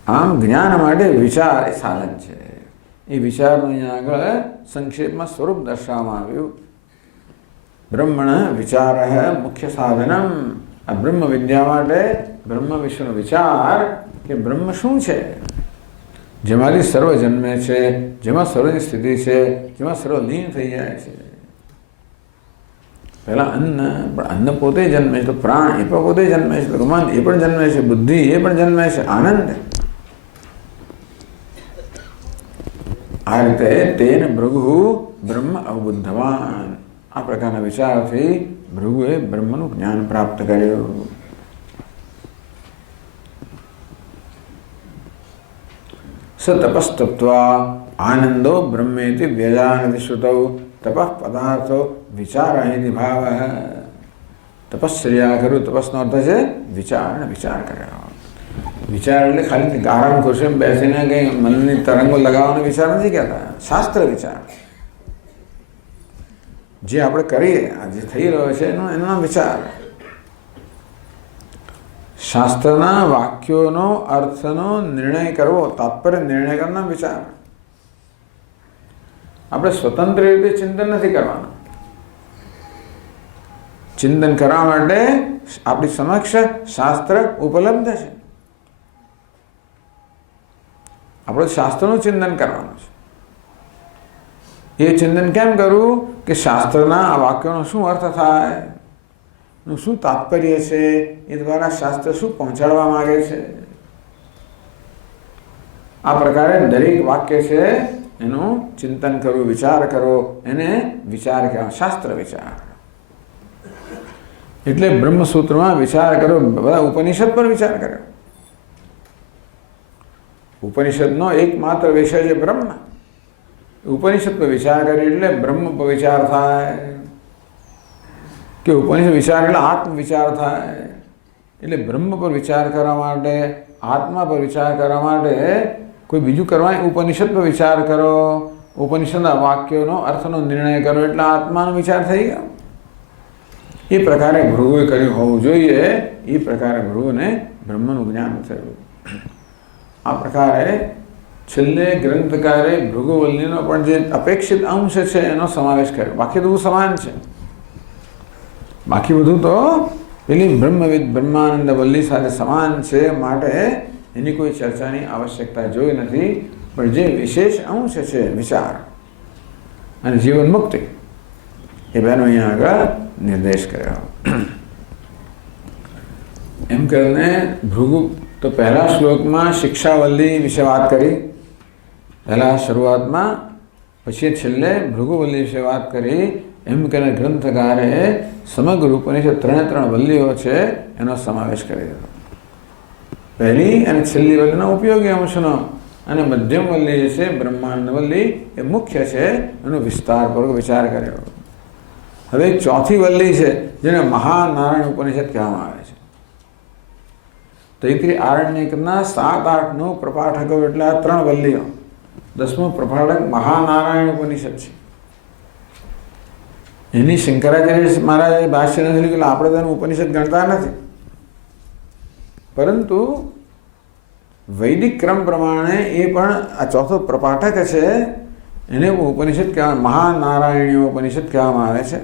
આમ જ્ઞાન માટે વિચાર એ સાધન છે. એ વિચારનું અહીંયા આગળ સંક્ષેપમાં સ્વરૂપ દર્શાવવામાં આવ્યું. બ્રહ્મણ વિચાર મુખ્ય સાધનમ. આ બ્રહ્મ વિદ્યા માટે બ્રહ્મ વિશેનો વિચાર કે બ્રહ્મ શું છે, જેમાંથી સર્વ જન્મે છે, જેમાં સર્વની સ્થિતિ છે, જેમાં સર્વ લીન થઈ જાય છે. પહેલાં અન્ન, પણ અન્ન પોતે જન્મે છે, તો પ્રાણ એ પણ પોતે જન્મે છે, તો મન એ પણ જન્મે છે, બુદ્ધિ એ પણ જન્મે છે, આનંદ. આ રીતે તેન ભૃગુ બ્રહ્મ અવબુદ્ધવાન. આ પ્રકારના વિચારથી ભૃગુએ બ્રહ્મનું જ્ઞાન પ્રાપ્ત કર્યું. સ તપસ્તપ્ત્વા આનંદો બ્રહ્મેતિ વ્યજાનતિ શ્રુતૌ તપઃ પદાર્થો વિચારાહિતિ ભાવ. તપશ્ચર્યા કર્યું, તપસ્નો અર્થ છે વિચાર, વિચાર કર્યો. વિચાર એટલે ખાલી આરામ ખુરશીમાં બેસીને કંઈ મનની તરંગો લગાવવાનો વિચાર નથી કહેતા. શાસ્ત્ર વિચાર જે આપણે કરીએ, આ જે થઈ રહ્યો છે એનો વિચાર. શાસ્ત્રના વાક્યોનો અર્થનો નિર્ણય કરવો, તાત્પર્ય નિર્ણય કરવાનો વિચાર. આપણે સ્વતંત્ર રીતે ચિંતન નથી કરવાનું. ચિંતન કરવા માટે આપણી સમક્ષ શાસ્ત્ર ઉપલબ્ધ છે. આપણે શાસ્ત્રનું ચિંતન કરવાનું છે. એ ચિંતન કેમ કરવું કે શાસ્ત્રના આ વાક્યોનો શું અર્થ થાય, નું શું તાત્પર્ય છે, એ દ્વારા શાસ્ત્ર શું પહોંચાડવા માંગે છે. આ પ્રકારે દરેક વાક્ય છે એનું ચિંતન કરવું, વિચાર કરવો, એને વિચાર કહેવાય, શાસ્ત્ર વિચાર. એટલે બ્રહ્મસૂત્રમાં વિચાર કર્યો, બધા ઉપનિષદ પર વિચાર કર્યો. ઉપનિષદનો એકમાત્ર વિષય છે બ્રહ્મ. ઉપનિષદ પર વિચાર કર્યો એટલે બ્રહ્મ પર વિચાર થાય, કે ઉપનિષદ વિચાર એટલે આત્મ વિચાર થાય. એટલે બ્રહ્મ પર વિચાર કરવા માટે, આત્મા પર વિચાર કરવા માટે કોઈ બીજું કરવા, ઉપનિષદ પર વિચાર કરો, ઉપનિષદના વાક્યોનો અર્થનો નિર્ણય કરો એટલે આત્માનો વિચાર થઈ ગયો. એ પ્રકારે ભૃગુએ કર્યું હોવું જોઈએ. એ પ્રકારે ભૃગુને બ્રહ્મનું જ્ઞાન થયું. આ પ્રકારે છેલ્લે ગ્રંથકારે ભૃગુવલ્લીનો પણ જે અપેક્ષિત અંશ છે એનો સમાવેશ કર્યો. બાકી તો સમાન છે. બાકી બધું તો પેલી બ્રહ્મવિદ બ્રહ્માનંદ વલ્લી સાથે સમાન છે. માટે એની કોઈ ચર્ચાની આવશ્યકતા જોઈ નથી. પણ જે વિશેષ અંશ છે વિચાર અને જીવન મુક્તિ, એ બેનો અહીંયા આગળ નિર્દેશ કર્યો. એમ કરીને ભૃગુ તો પહેલા શ્લોકમાં શિક્ષાવલ્લી વિશે વાત કરી, પહેલા શરૂઆતમાં, પછી છેલ્લે ભૃગુવલ્લી વિશે વાત કરી. એમ કરીને ગ્રંથકારે સમગ્ર ઉપનિષદ 3 વલ્લીઓ છે એનો સમાવેશ કરી દીધો. પહેલી અને છેલ્લી વલ્લીનો ઉપયોગી અંશનો અને મધ્યમ વલ્લી જે છે બ્રહ્માંડ વલ્લી એ મુખ્ય છે એનો વિસ્તારપૂર્વક વિચાર કર્યો. હવે ચોથી વલ્લી છે જેને મહાનારાયણ ઉપનિષદ કહેવામાં આવે છે. તૈત્રીય આરણ્યકના 7, 8, 9 પ્રપાઠકો એટલે આ 3 વલ્લીઓ. 10મો પ્રપાઠક મહાનારાયણ ઉપનિષદ છે. એની શંકરાચાર્ય મહારાજે ભાષ્ય નથી લીધું, આપણે તેનું ઉપનિષદ ગણતા નથી. પરંતુ વૈદિક ક્રમ પ્રમાણે એ પણ આ ચોથો પ્રપાઠક છે એને ઉપનિષદ કહેવામાં, મહાનારાયણીય ઉપનિષદ કહેવામાં આવે છે.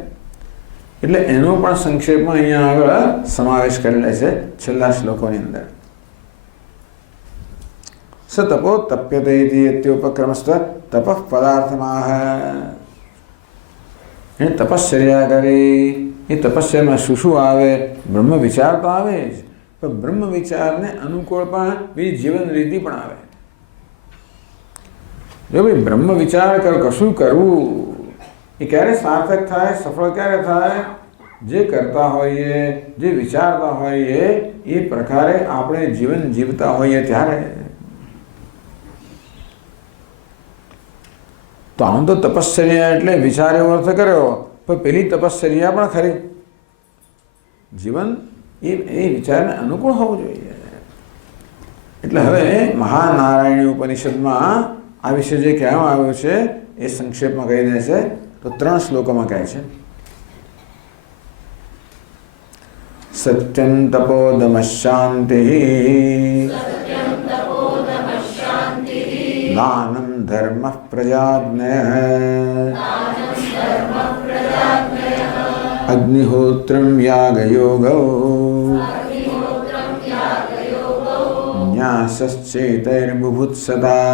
એટલે એનો પણ સંક્ષેપમાં અહીંયા આગળ સમાવેશ કરેલો છે છેલ્લા શ્લોકોની અંદર. સ તપો તપ્યતે ઇત્યુપક્રમસ્થ તપઃ પદાર્થમાહ. એ તપશ્ચર્યા કરી. એ તપસ્યામાં શું આવે? બ્રહ્મ વિચાર તો આવે જ, પણ બ્રહ્મ વિચારને અનુકૂળ પણ બીજી જીવન રીતિ પણ આવે. જો ભાઈ બ્રહ્મ વિચાર કશું કરવું એ ક્યારે સાર્થક થાય, સફળ ક્યારે થાય? જે કરતા હોઈએ, જે વિચારતા હોઈએ એ પ્રકારે આપણે જીવન જીવતા હોઈએ ત્યારે. તો આમ તો તપશ્ચર્યા એટલે વિચાર એવો અર્થ કર્યો, પણ પેલી તપશ્ચર્યા પણ ખરી. જીવન એ વિચારને અનુકૂળ હોવું જોઈએ. એટલે હવે મહાનારાયણી ઉપનિષદમાં આ વિશે જે કહેવામાં આવ્યું છે એ સંક્ષેપમાં કહી દે છે. તો 3 શ્લોકોમાં કહે છે, સત્યં તપોદમશાંતિ દાનમ ધર્મ પ્રજાજ્ઞયઃ અગ્નિહોત્રમ યાગયોગો ન્યાસશ્ચેતૈર્બુભુત્સતા.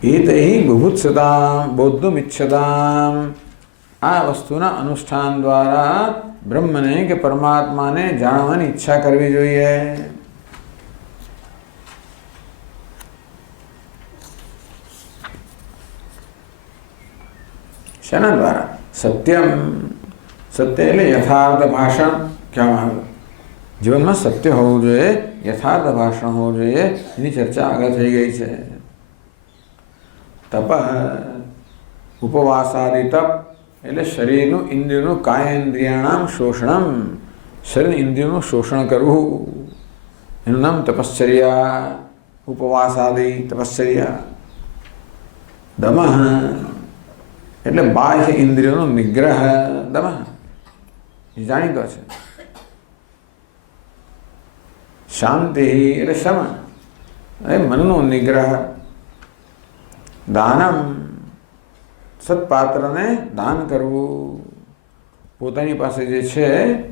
એતૈ બુભુત્સતામ બૌદ્ધમિચ્છતામ. આ વસ્તુના અનુષ્ઠાન દ્વારા બ્રહ્મને કે પરમાત્માને જાણવાની ઈચ્છા કરવી જોઈએ. શેના દ્વારા? સત્યમ. સત્ય એટલે યથાર્થ ભાષણ કહેવામાં આવ્યું. જીવનમાં સત્ય હોવું જોઈએ, યથાર્થ ભાષણ હોવું જોઈએ. એની ચર્ચા આગળ થઈ ગઈ છે. તપ ઉપવાસાદિ તપ એટલે શરીરનું ઇન્દ્રિયનું કાયેન્દ્રિયાણામ શોષણમ. શરીર ઇન્દ્રિયનું શોષણ કરવું એનું નામ તપશ્ચર્યા. ઉપવાસાદિ તપશ્ચર્યા. દમઃ એટલે બાહ્ય ઇન્દ્રિયોનો નિગ્રહ. દમઃ એ જાણીતો છે. શાંતિ એટલે શમ એ મનનો નિગ્રહ. દાનમ સત્પાત્રને દાન કરવું. પોતાની પાસે જે છે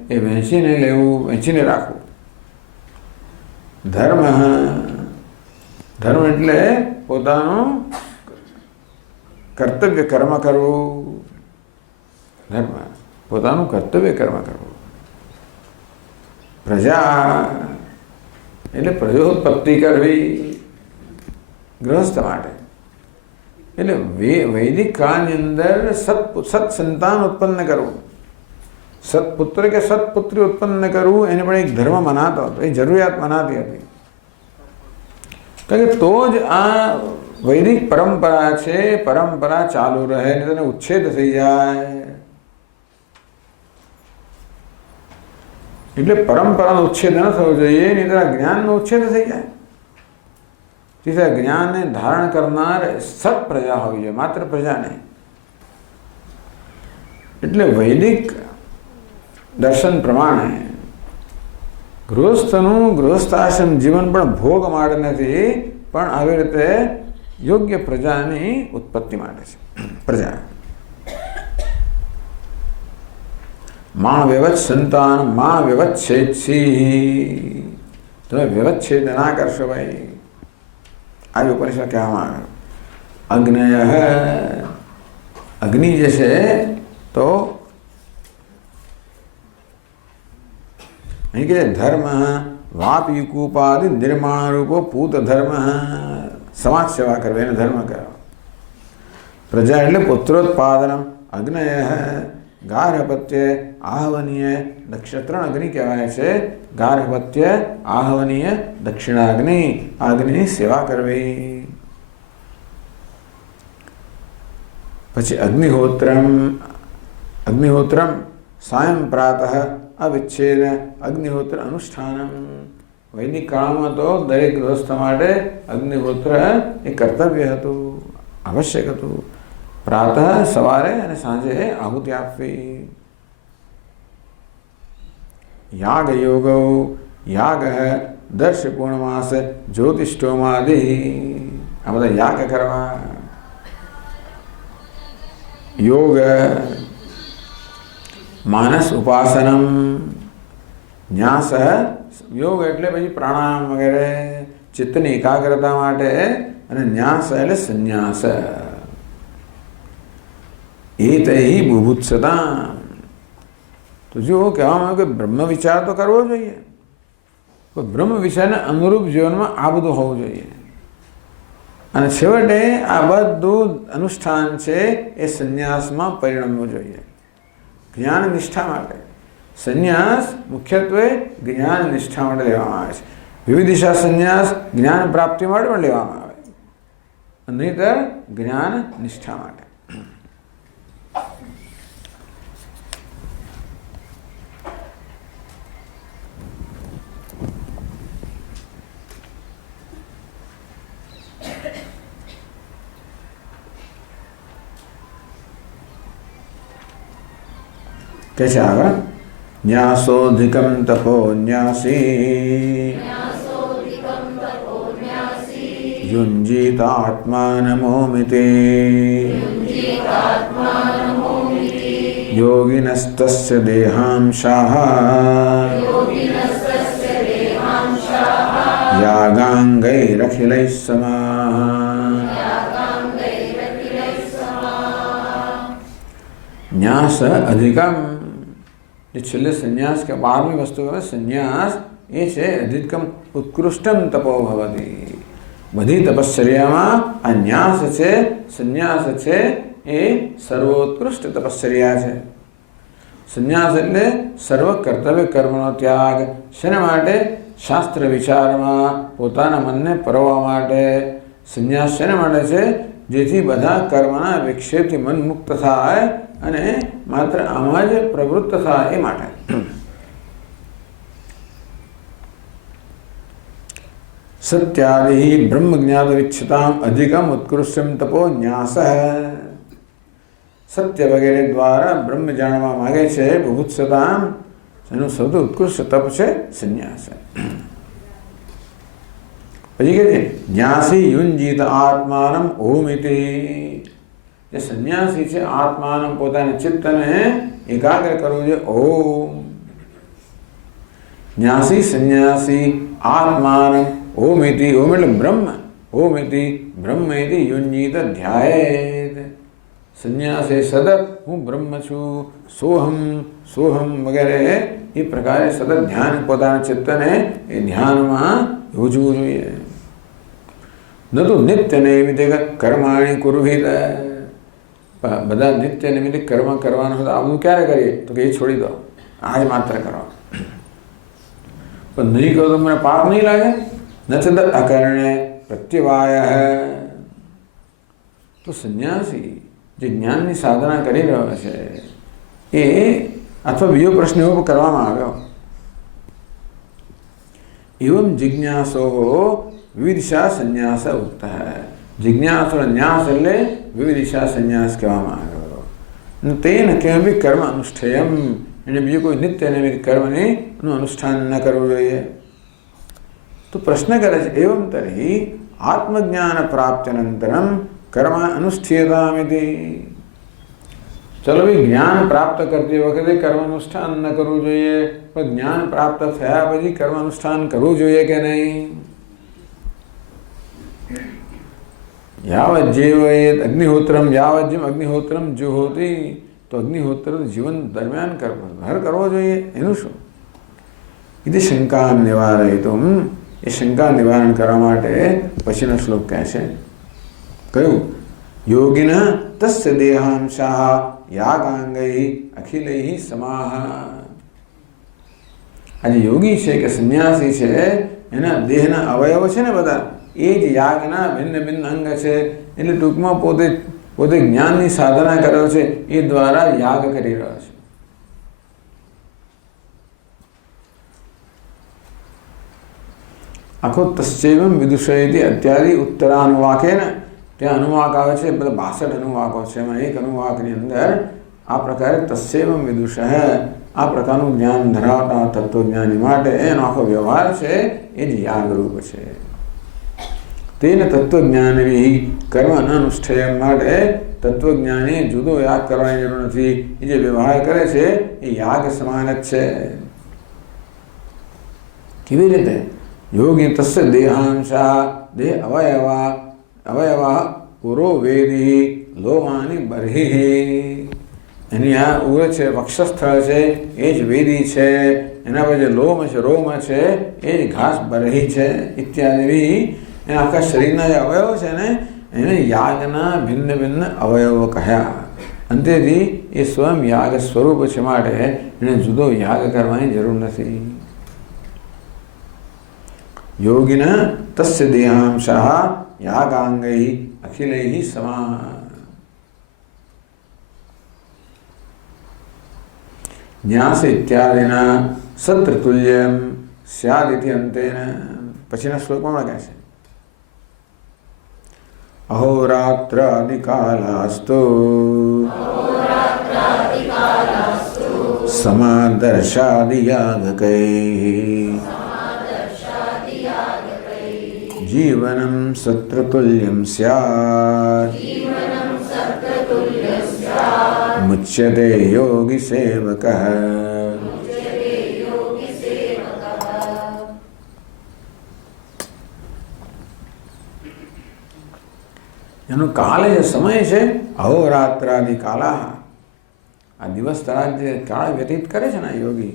એ વહેંચીને લેવું, વહેંચીને રાખવું. ધર્મ. ધર્મ એટલે પોતાનું કર્તવ્ય કર્મ કરવું. ધર્મ પોતાનું કર્તવ્ય કર્મ કરવું. પ્રજા એટલે પ્રજોત્પત્તિ કરવી ગૃહસ્થ માટે. એટલે વૈદિક કાળની અંદર સત સંતાન ઉત્પન્ન કરવું, સત્પુત્ર કે સત્પુત્રી ઉત્પન્ન કરવું એને પણ એક ધર્મ મનાતો હતો, એ જરૂરિયાત મનાતી હતી. કારણ કે તો જ આ વૈદિક પરંપરા છે, પરંપરા ચાલુ રહે ને તેને ઉચ્છેદ થઈ જાય. એટલે પરંપરાનો ઉચ્છેદ ન થવો જોઈએ, નહીં તો જ્ઞાનનો ઉચ્છેદ થઈ જાય. તેથી જ્ઞાનને ધારણ કરનાર સત પ્રજા હોવી જોઈએ, માત્ર પ્રજા નહીં. એટલે વૈદિક દર્શન પ્રમાણે ગૃહસ્થનું ગૃહસ્થાશ્રમ જીવન પણ ભોગ માટે નથી, પણ આવી રીતે યોગ્ય પ્રજાની ઉત્પત્તિ માટે છે. પ્રજા મા વ્યવચ્છ સંતાન મા વ્યવચ્છેદસી. તમે વ્યવચ્છેદ ના કરશો ભાઈ. આ ઉપનિષદ કહેવામાં આવ્યો. અગ્નયઃ, અગ્નિ જે છે તો અહીં કે ધર્મ વાપી કૂપાદિ નિર્માણ રૂપો પૂત ધર્મ, સમાજ સેવા કરવી એને ધર્મ કહેવાય. પ્રજા એટલે પુત્રોત્પાદનમ. અગ્નયઃ ગાર્હપત્ય આહવનીય દક્ષિણ, 3 અગ્નિ કહેવાય છે. ગાર્હપત્ય, આહવનીય, દક્ષિણાગ્નિ. અગ્નિની સેવા કરવી. પછી અગ્નિહોત્રમ સાયં પ્રાતઃ અવિચ્છેદ અગ્નિહોત્ર અનુષ્ઠાનમ. વૈદિક કાળમાં તો દરેક ગૃહસ્થ માટે અગ્નિહોત્ર એ કર્તવ્ય હતું, આવશ્યક હતું. પ્રાતઃ સવારે અને સાંજે આહુતિ આપવી. યાગ યોગો, યાગ દર્શ પૂર્ણમાસ જ્યોતિષ્ઠોમાદિ, આ બધા યાગ કરવા. યોગ માનસ ઉપાસનમ, ન્યાસ યોગ એટલે પછી પ્રાણાયામ વગેરે ચિત્તની એકાગ્રતા માટે, અને ન્યાસ એટલે સંન્યાસ. એતૈ બુભુત્સતા. તો જો કહેવામાં આવ્યું કે બ્રહ્મ વિચાર તો કરવો જોઈએ, પણ બ્રહ્મ વિચારને અનુરૂપ જીવનમાં આ બધું હોવું જોઈએ. અને છેવટે આ બધું અનુષ્ઠાન છે એ સંન્યાસમાં પરિણમવું જોઈએ, જ્ઞાન નિષ્ઠા માટે. સંન્યાસ મુખ્યત્વે જ્ઞાન નિષ્ઠા માટે લેવામાં આવે છે. વિવિધિશા સંન્યાસ જ્ઞાન પ્રાપ્તિ માટે પણ લેવામાં આવે, નહીંતર જ્ઞાન નિષ્ઠા માટે. કે છે આગળ, ન્યાસોધિકમ તપો ન્યાસી યુંજીતાત્માનમોમિતિ યોગિનસ્તસ્ય દેહાંશાઃ યાગાંગૈરખિલૈઃ સમાઃ. ન્યાસ અધિકમ, જે છેલ્લે સંન્યાસ કે 12મી વસ્તુ હવે સંન્યાસ એ છે અધિકમ ઉત્કૃષ્ટમ તપો ભવતી. બધી તપશ્ચર્યામાં આ ન્યાસ છે, સંન્યાસ છે એ સર્વોત્કૃષ્ટ તપશ્ચર્યા છે. સંન્યાસ એટલે સર્વ કર્તવ્ય કર્મનો ત્યાગ. શેના માટે? શાસ્ત્ર વિચારમાં પોતાના મનને પરોવવા માટે. સંન્યાસ શેના માટે છે? જેથી બધા કર્મના વિક્ષેપથી મન મુક્ત થાય અને માત્ર આમાં જ પ્રવૃત્ત થાય એ માટે. સત્યાદિ બ્રહ્મ જ્ઞાત વિચ્છતામ અધિકમ ઉત્કૃષ્ટમ તપો ન્યાસ. સત્ય વગેરે દ્વારા બ્રહ્મ જાણવા માગે છે બુભુત્સતામ, એનું સૌથી ઉત્કૃષ્ટ તપ છે સંન્યાસ. પછી કે છે ન્યાસી યુંજીત આત્માનમ ઓમિતિ. જે સંન્યાસી છે આત્માનમ પોતાના ચિત્તને એકાગ્ર કરવું છે. ઓમ. ન્યાસી સંન્યાસી આત્માનમ ઓમિતિ, ઓમ એટલે બ્રહ્મ, ઓમિતિ બ્રહ્મેતિ યુંજીત ધ્યાયેત. સંન્યાસ એ સતત હું બ્રહ્મ છું, સોહમ સોહમ વગેરે એ પ્રકારે સતત ધ્યાન પોતાના ચિત્તને એ ધ્યાનમાં યોજવું જોઈએ. ન તો નિત્ય નૈમિત્તિક કર્માણી કુર્વીત. બધા નિત્ય નિમિત્તિક કર્મ કરવાનું હોય તો આ બધું ક્યારે કરીએ? તો કે એ છોડી દો, આજ માત્ર કરો. પણ નહીં કરો તો મને પાપ નહીં લાગે? ન તદ અકરણે પ્રત્યવાય. તો સંન્યાસી જે જ્ઞાનની સાધના કરી રહ્યો છે એ, અથવા બીજો પ્રશ્ન એવો કરવામાં આવ્યો, એવમ જિજ્ઞાસો વિવિધિશા સંન્યાસ ઉક્ત. જિજ્ઞાસો ન્યાસ એટલે વિવિધિશા સંન્યાસ કહેવામાં આવ્યો. તેન કેમપી કર્મ અનુષ્ઠેયમ, એને બીજું કોઈ નિત્ય નિમિત્ત કર્મનું અનુષ્ઠાન ન કરવું જોઈએ. તો પ્રશ્ન કરે છે એવમ તર્હિ આત્મજ્ઞાન પ્રાપ્ત્યનંતરમ કર્મ અનુષ્ઠીયતામિતિ. ચલો ભાઈ, જ્ઞાન પ્રાપ્ત કરતી વખતે કર્મ અનુષ્ઠાન ન કરવું જોઈએ, પણ જ્ઞાન પ્રાપ્ત થયા પછી કર્મ અનુષ્ઠાન કરવું જોઈએ કે નહીં? यावज्जीवेत अग्निहोत्रम यावज्जिम अग्निहोत्रम जुहोति तो अग्निहोत्र जीवन दरमियान हर करવો જોઈએ એનું શું इति शंका निवारयितुं એ શંકા નિવારણ કરવા માટે પછીનો શ્લોક કહે છે કયું યોગિન તસ્ય દેહાંશાઃ યાગાંગૈ અખિલૈ સમાહ આજે યોગી છે કે સંન્યાસી છે એના દેહના અવયવો છે ને બધા એ જ યાગના ભિન્ન ભિન્ન અંગ છે એટલે ટૂંકમાં પોતે જ્ઞાનની સાધના કર્યો છે એ દ્વારા યાગ કરી રહ્યો છે આખો તસ્યૈવમ વિદુષયતિ અત્યાદિ ઉત્તરાનુવાકેન ત્યાં અનુવાક આવે છે બધા 62 અનુવાકો છે એમાં એક અનુવાકની અંદર આ પ્રકારે તસ્યૈવમ વિદુષઃ આ પ્રકારનું જ્ઞાન ધરાવતા તત્વજ્ઞાની માટે એનો આખો વ્યવહાર છે એ જ યાગરૂપ છે તેન તત્વજ્ઞાની કર્મ અનુષ્ઠેય માટે તત્વજ્ઞાની જુદો યાગ કરવાની જરૂર નથી એ જે વ્યવહાર કરે છે એ યાગ સમાન જ છે કેવી રીતે योगी तस्य देहांशा देह अवयवा पुरो वेदी लोमानी बर्हि એની આ ઉર છે વક્ષસ્થળ છે એ જ વેદી છે એના પછી લોમ છે રોમ છે એ જ ઘાસ બરહી છે ઇત્યાદિ એના આખા શરીરના જે અવયવો છે ને એને યાગના ભિન્ન ભિન્ન અવયવો કહ્યા અંતેથી એ સ્વયં યાગ સ્વરૂપ છે માટે એને જુદો યાગ કરવાની જરૂર નથી योगिन तस्य देहांशः यागांगैः अखिलैः समाः न्यास इत्यादिना सत्रतुल्यं स्यादिति अंतेन पछिना श्लोकમાં કહે છે अहोरात्रादिकालास्तु समादर्शादियागकैः जीवनं सत्रतुल्यं स्यात् मुच्यते योगी सेवकः એનો કાલ જે સમય છે અહોરાત્રાદિ કાલા આ દિવસ રાત જે કાળ વ્યતીત કરે છે ને યોગી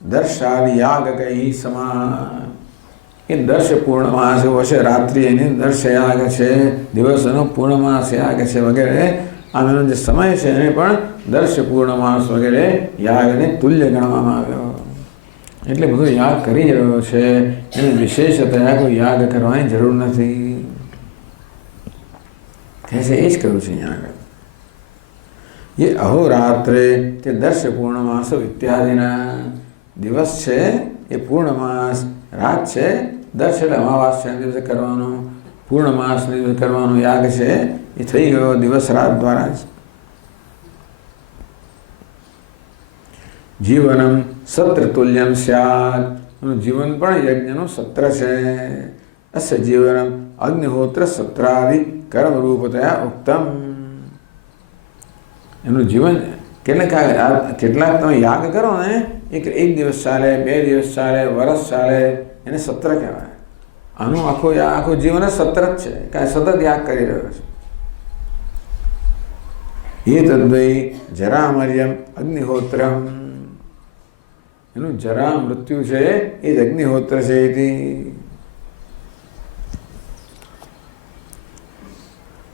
દર્શાદિ યાગ કઈ સમા એ દર્શ પૂર્ણમાસ હશે રાત્રિ એની દર્શ યાગ છે દિવસનો પૂર્ણમાસ યાગ છે વગેરે આનો જે સમય છે એને પણ દર્શ પૂર્ણમાસ વગેરે યાગને તુલ્ય ગણવામાં આવ્યો એટલે બધું યાગ કરી રહ્યો છે એને વિશેષતયા કોઈ યાગ કરવાની જરૂર નથી कैसे एज करूँ से यहाँ का ये अहोरात्रे ते दर्श पूर्णमास इत्यादि दिवस है ये पूर्णमास रात है दर्श अमावास्या दिवस करवानो पूर्णमास दिवस करवानो याग है ये थई गयो दिवस रात द्वारा जीवनम सत्र तुल्यम स्यात् जीवन पण यज्ञ सत्र है अस्य जीवनम अग्निहोत्र सत्रादि कर्म रूपतया उक्तम એનું જીવન કેટલાક તમે યાગ કરો ને એક દિવસ ચાલે 2 દિવસ ચાલે વર્ષ ચાલે એને સત્ર કહેવાય આનું આખું જીવન સત્ર જ છે કારણ સતત યાગ કરી રહ્યો છે એ તદ્વૈ જરામર્યમ અગ્નિહોત્રમ એનું જરા મૃત્યુ છે એ જ અગ્નિહોત્ર છે એથી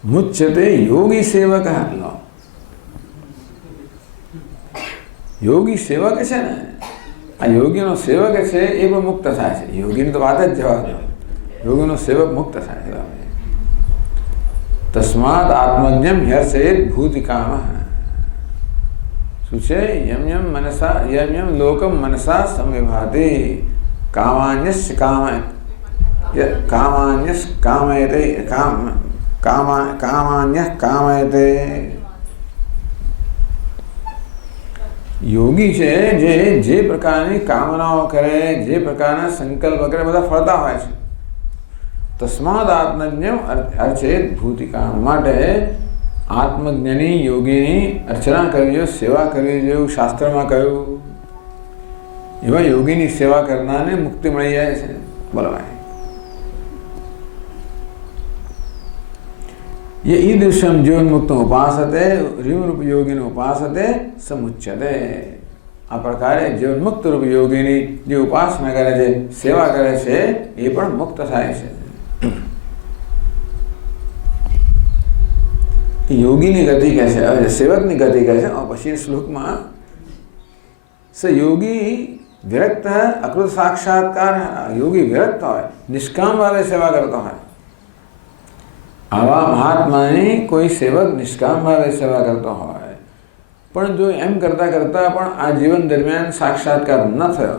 मुच्यते योगी सेवक लो योगी सेवक है ने आ योगी नो सेवक है ये पण मुक्त थाय छे योगी तो बात ज जवा दो योगी नो सेवक मुक्त थाय छे तस्मात् आत्मज्ञम ह्यर्षेत भूति काम सुचे यम यम मनसा यम यम लोकम मनसा संविभाति कामान्यस्य कामयते काम कामान्य कामयते योगी છે જે પ્રકારની કામનાઓ કરે જે પ્રકારના સંકલ્પ કરે બધા ફળતા હોય છે તસ્માદ આત્મજ્ઞ અર્ચેત ભૂતિકામ માટે આત્મજ્ઞાની યોગીની અર્ચના કરવી જોઈએ સેવા કરવી જોઈએ શાસ્ત્રમાં કહ્યું એવા યોગીની સેવા કરનારને મુક્તિ મળી જાય છે બોલવાય ये ईदृशम जीवन्मुक्त उपासते रिवरूप योगिनी उपासते समुच्यते। आ प्रकारे जीवन्मुक्त रूप योगिनी जे उपासना करे छे, सेवा करे छे, ए पण मुक्त थाय छे। योगीनी गति कहे छे, सेवकनी गति कहे छे। पछी श्लोकमां स योगी विरक्त है, अकृत साक्षात्कार योगी विरक्त होय, निष्काम भावे सेवा करता है। आवा महात्मानी कोई सेवक निष्काम भावे सेवा करता होय, पण जो एम करता करता पण आ जीवन दरमियान साक्षात्कार न थयो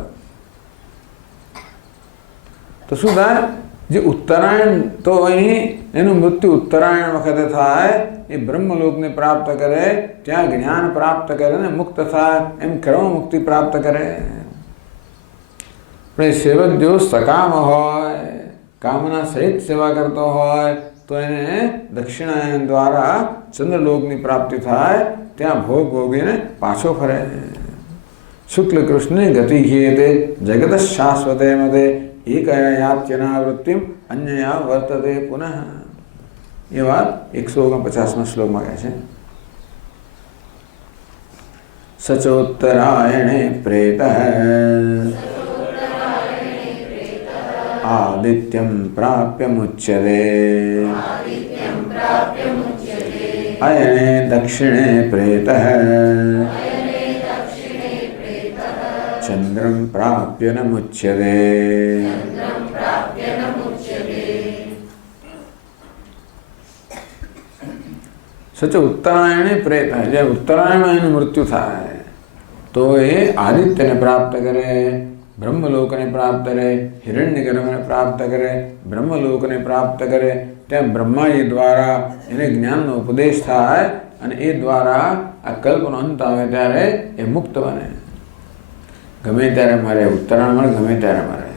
तो शुं थाय? जे उत्तरायण तो अहीं एनुं मृत्यु उत्तरायण वखते थाय, ए ब्रह्मलोकने प्राप्त करे, त्यां ज्ञान प्राप्त करे ने मुक्त थाय, एम क्रम मुक्ति प्राप्त करे। पण सेवक जो सकाम होय, कामना सहित सेवा करतो होय तो एने दक्षिणायन द्वारा चंद्रलोकनी प्राप्ति थाय, त्यां भोग भोगीने पाछो फरे। शुक्ल कृष्णे गति हीयते जगत शाश्वते मते एकया यात्यनावृत्तिम अन्यया वर्तते पुनः। ये बात 149वां श्लोक में कहे छे। सचोत्तरायणे प्रेतः आदित्यं प्राप्य मुच्यते अयने दक्षिणे प्रेतः चंद्रं प्राप्य न मुच्यते। सच उत्तरायणे प्रेत है, जब उत्तरायण में मृत्यु थाय तो ये आदित्य ने प्राप्त करे, ब्रह्मलोक ने प्राप्त करे, हिरण्यगर्भ ने प्राप्त करे, ब्रह्मलोक ने प्राप्त करे। त्या ब्रह्माजी द्वारा એને જ્ઞાનનો ઉપદેશ થાય અને એ દ્વારા આ કલ્પનો અંત આવે ત્યારે એ મુક્ત બને। ગમે ત્યારે મરે, ઉત્તરાયણમાં ગમે ત્યારે મરે,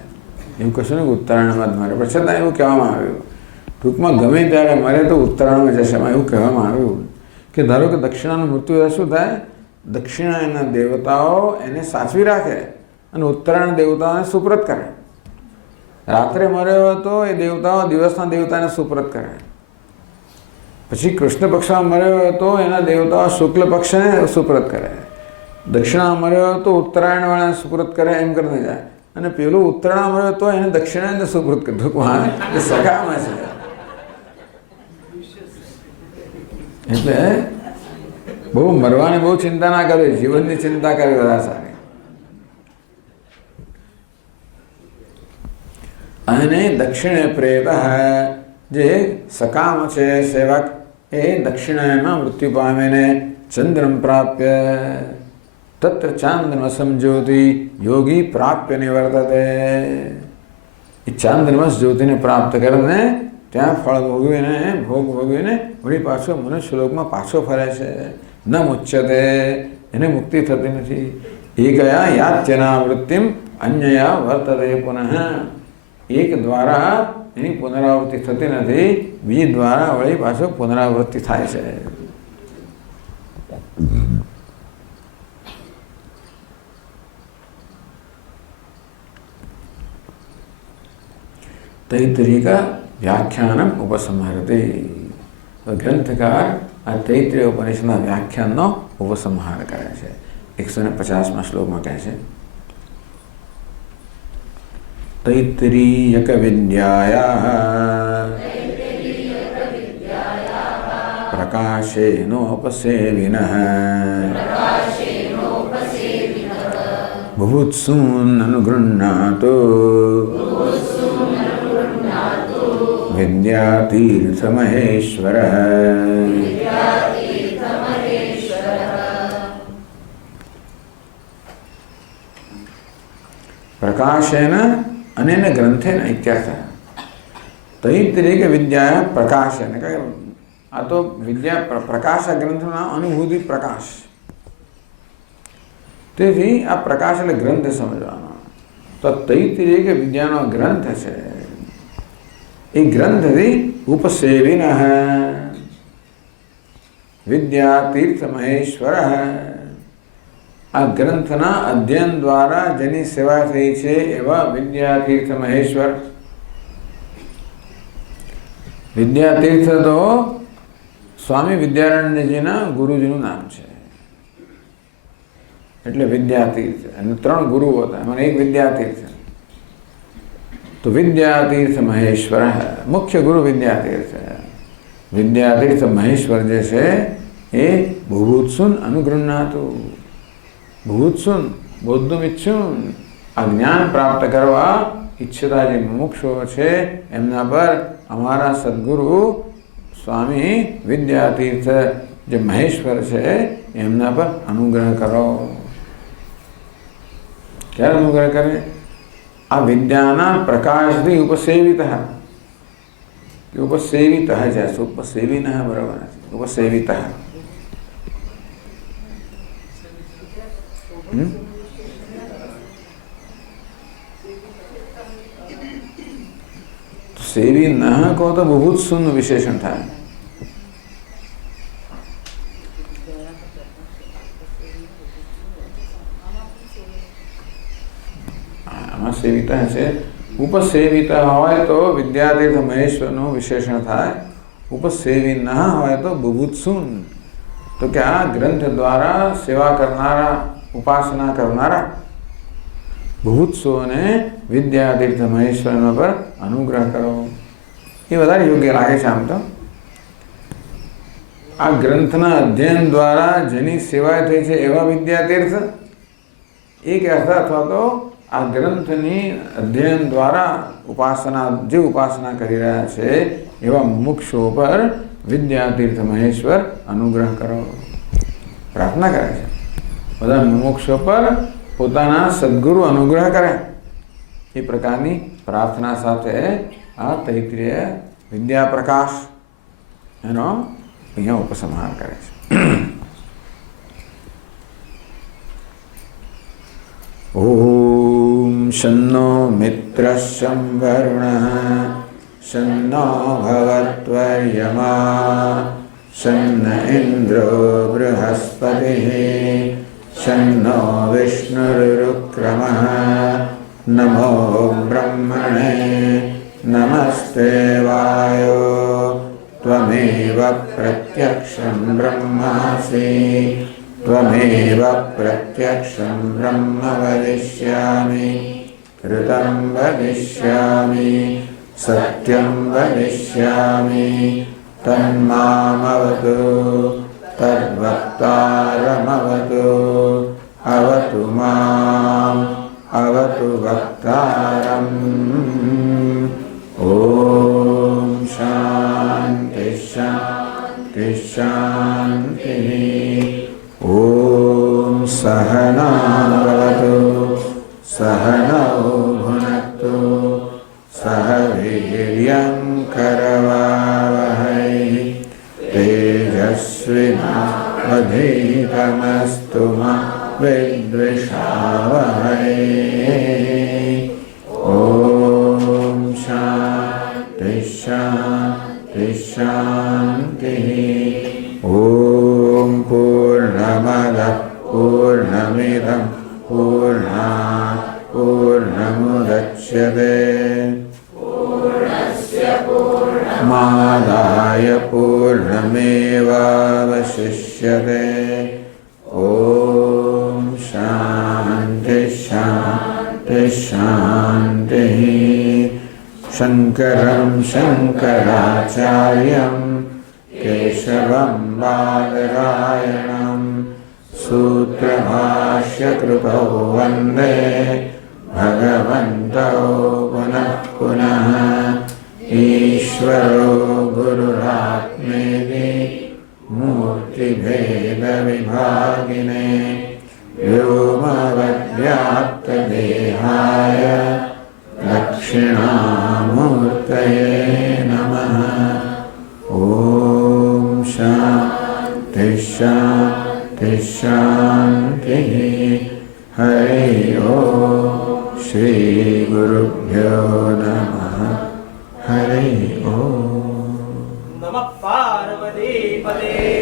એવું કશું નહીં ઉત્તરાયણમાં જ મરે, પણ છતાં એવું કહેવામાં આવ્યું ટૂંકમાં ગમે ત્યારે મરે તો ઉત્તરાયણમાં જશે, એમાં એવું કહેવામાં આવ્યું કે ધારો કે દક્ષિણાનું મૃત્યુ શું થાય, દક્ષિણાના દેવતાઓ એને સાચવી રાખે અને ઉત્તરાયણ દેવતાઓને સુપ્રત કરે। રાત્રે મર્યો હતો એ દેવતાઓ દિવસના દેવતાને સુપ્રત કરે, પછી કૃષ્ણ પક્ષમાં મર્યો હતો એના દેવતાઓ શુક્લ પક્ષને સુપ્રત કરે, દક્ષિણા મર્યો હતો ઉત્તરાયણવાળાને સુપ્રત કરે, એમ કરીને જાય। અને પેલું ઉત્તરાયણ મર્યો હતો એને દક્ષિણાને સુપ્રત કર્યું, એ સગામાં છે। એટલે બહુ મરવાની બહુ ચિંતા ના કરવી, જીવનની ચિંતા કરવી વધારે સારી। અને દક્ષિણે પ્રેત જે સકામ છે સેવક એ દક્ષિણાયનમાં મૃત્યુ પામીને ચંદ્રમ પ્રાપ્ય તત્ર ચાંદ્રમસમ જ્યોતિ યોગી પ્રાપ્ય નિવર્તતે। એ ચાંદ્રમસ જ્યોતિને પ્રાપ્ત કરીને ત્યાં ફળ ભોગવીને ભોગ ભોગવીને વળી પાછો મનુષ્યલોકમાં પાછો ફરે છે। ન મુચ્યતે, એને મુક્તિ થતી નથી। એકયા યાત્યનાવૃત્તિમ અન્યયા વર્તતે પુનઃ, એક દ્વારા એની પુનરાવૃત્તિ થતી નથી, બીજી દ્વારા વળી પાછો પુનરાવૃત્તિ થાય છે। तैत्तिरीय का व्याख्यानम उपसंहरते। ग्रंथकार आ तैत्तिरीय उपनिषदना व्याख्याननो उपसंहार करे छे। 150 श्लोक में कहे छे तैत्तिरीयक विद्यायाः प्रकाशेनोपसेविनः बुभुत्सून् अनुगृह्णातु विद्यातीर्थमहेश्वरः। प्रकाशेन अनेन ग्रंथेन इत्यर्थः। तैत्तिरीय विद्या प्रकाशेन, आ तो विद्या प्रकाश ग्रंथना अनुभूति प्रकाश, तेथी आ प्रकाश એટલે ગ્રંથ સમજવાનો। તો તૈત્તિરીય વિદ્યાનો ગ્રંથ છે, એ ગ્રંથથી ઉપસેવિનઃ વિદ્યાતીર્થ મહેશ્વરઃ। આ ગ્રંથના અધ્યયન દ્વારા જેની સેવા થઈ છે એવા વિદ્યાતીર્થ મહેશ્વર। વિદ્યાતીર્થ તો સ્વામી વિદ્યારણ્યજીના ગુરુજીનું નામ છે, એટલે વિદ્યાતીર્થ. અને 3 ગુરુઓ હતા, એમાં એક વિદ્યાતીર્થ. તો વિદ્યાતીર્થ મહેશ્વર, મુખ્ય ગુરુ વિદ્યાતીર્થ. વિદ્યાતીર્થ મહેશ્વર જે છે એ બુભુત્સુન અનુગૃહ્ણાતુ. બુભુત્સુન બોદ્ધુમિચ્છુન, આ જ્ઞાન પ્રાપ્ત કરવા ઈચ્છતા જે મુમુક્ષુઓ છે એમના પર અમારા સદગુરુ સ્વામી વિદ્યાતીર્થ જે મહેશ્વર છે એમના પર અનુગ્રહ કરો. ક્યારે અનુગ્રહ કરે? આ વિદ્યાના પ્રકાશથી ઉપસેવિત. ઉપસેવિત જશે, ઉપસેવિન બરાબર નથી, ઉપસેવિત. સેવી ન કહો તો બુભુત્સુનું વિશેષણ થાય. આમાં સેવિતા છે. ઉપસેવિતા હોય તો વિદ્યાતીર્થ મહેશ્વરનું વિશેષણ થાય. ઉપસેવી ન હોય તો બુભુત્સુન. તો કે આ ગ્રંથ દ્વારા સેવા કરનારા, ઉપાસના કરનારા બુભુત્સુઓને વિદ્યાતીર્થ મહેશ્વરના પર અનુગ્રહ કરો. એ વધારે યોગ્ય લાગે છે. આમ તો આ ગ્રંથના અધ્યયન દ્વારા જેની સેવા થઈ છે એવા વિદ્યાતીર્થ એક અર્થ, અથવા તો આ ગ્રંથની અધ્યયન દ્વારા જે ઉપાસના કરી રહ્યા છે એવા મુમુક્ષુઓ પર વિદ્યાતીર્થ મહેશ્વર અનુગ્રહ કરો. પ્રાર્થના કરે છે બધા મુમુક્ષુઓ પર પોતાના સદગુરુ અનુગ્રહ કરે. એ પ્રકારની પ્રાર્થના સાથે આ તૈત્રીય વિદ્યા પ્રકાશ એનો અહીંયા ઉપસંહાર કરે છે. ઓમ શન્નો મિત્રઃ શં વરુણઃ શન્નો ભવત્વર્યમા શન્ન ઇન્દ્રો બૃહસ્પતિઃ શન્નો વિષ્ણુરુક્રમઃ નમો બ્રહ્મણે નમસ્તે વાયો ત્વમેવ પ્રત્યક્ષં બ્રહ્માસિ ત્વમેવ પ્રત્યક્ષં બ્રહ્મ વદિષ્યામિ ઋतं વદિષ્યામિ સત્યં વદિષ્યામિ તન્મામવતુ તદ્વક્તારમવતુ અવતુ મામ અવતુ વક્તારમ. ઓમ શાંતિ શાંતિ શાંતિ. ઓમ સહનાવતુ સહનૌ ભુનક્તુ સહ વીર્યં કરવાવહૈ તેજસ્વિનાવધીતમસ્તુ મા વિદ્વિષાવહૈ. ઓમ શાંતિ શાંતિ શાંતિ. ઓમ પૂર્ણમદઃ પૂર્ણમિદં પૂર્ણાત પૂર્ણમુદચ્યતે પૂર્ણમાદાય પૂર્ણમેવાવશિષ્યતે. ઓમ શાંતિ શાંતિ શાંતિ. શંકરં શંકરાચાર્યં કેશવં બાદરાયણં સૂત્રભાષ્યકૃતૌ વંદે ભગવन्तौ પુનઃ પુનઃ. ઈશ્વરો ગુરુરાત્મેતિ મૂર્તિભેદવિભાગિને વ્યોમવદ્વ્યાપ્તદેહાય દક્ષિણામૂર્તયે નમઃ. ઓમ શાંતિ શાંતિ શાંતિ. હરિ ઓમ શ્રી ગુરુભ્યો નમઃ. હરિ ઓમ. નમઃ પાર્વતી પતે.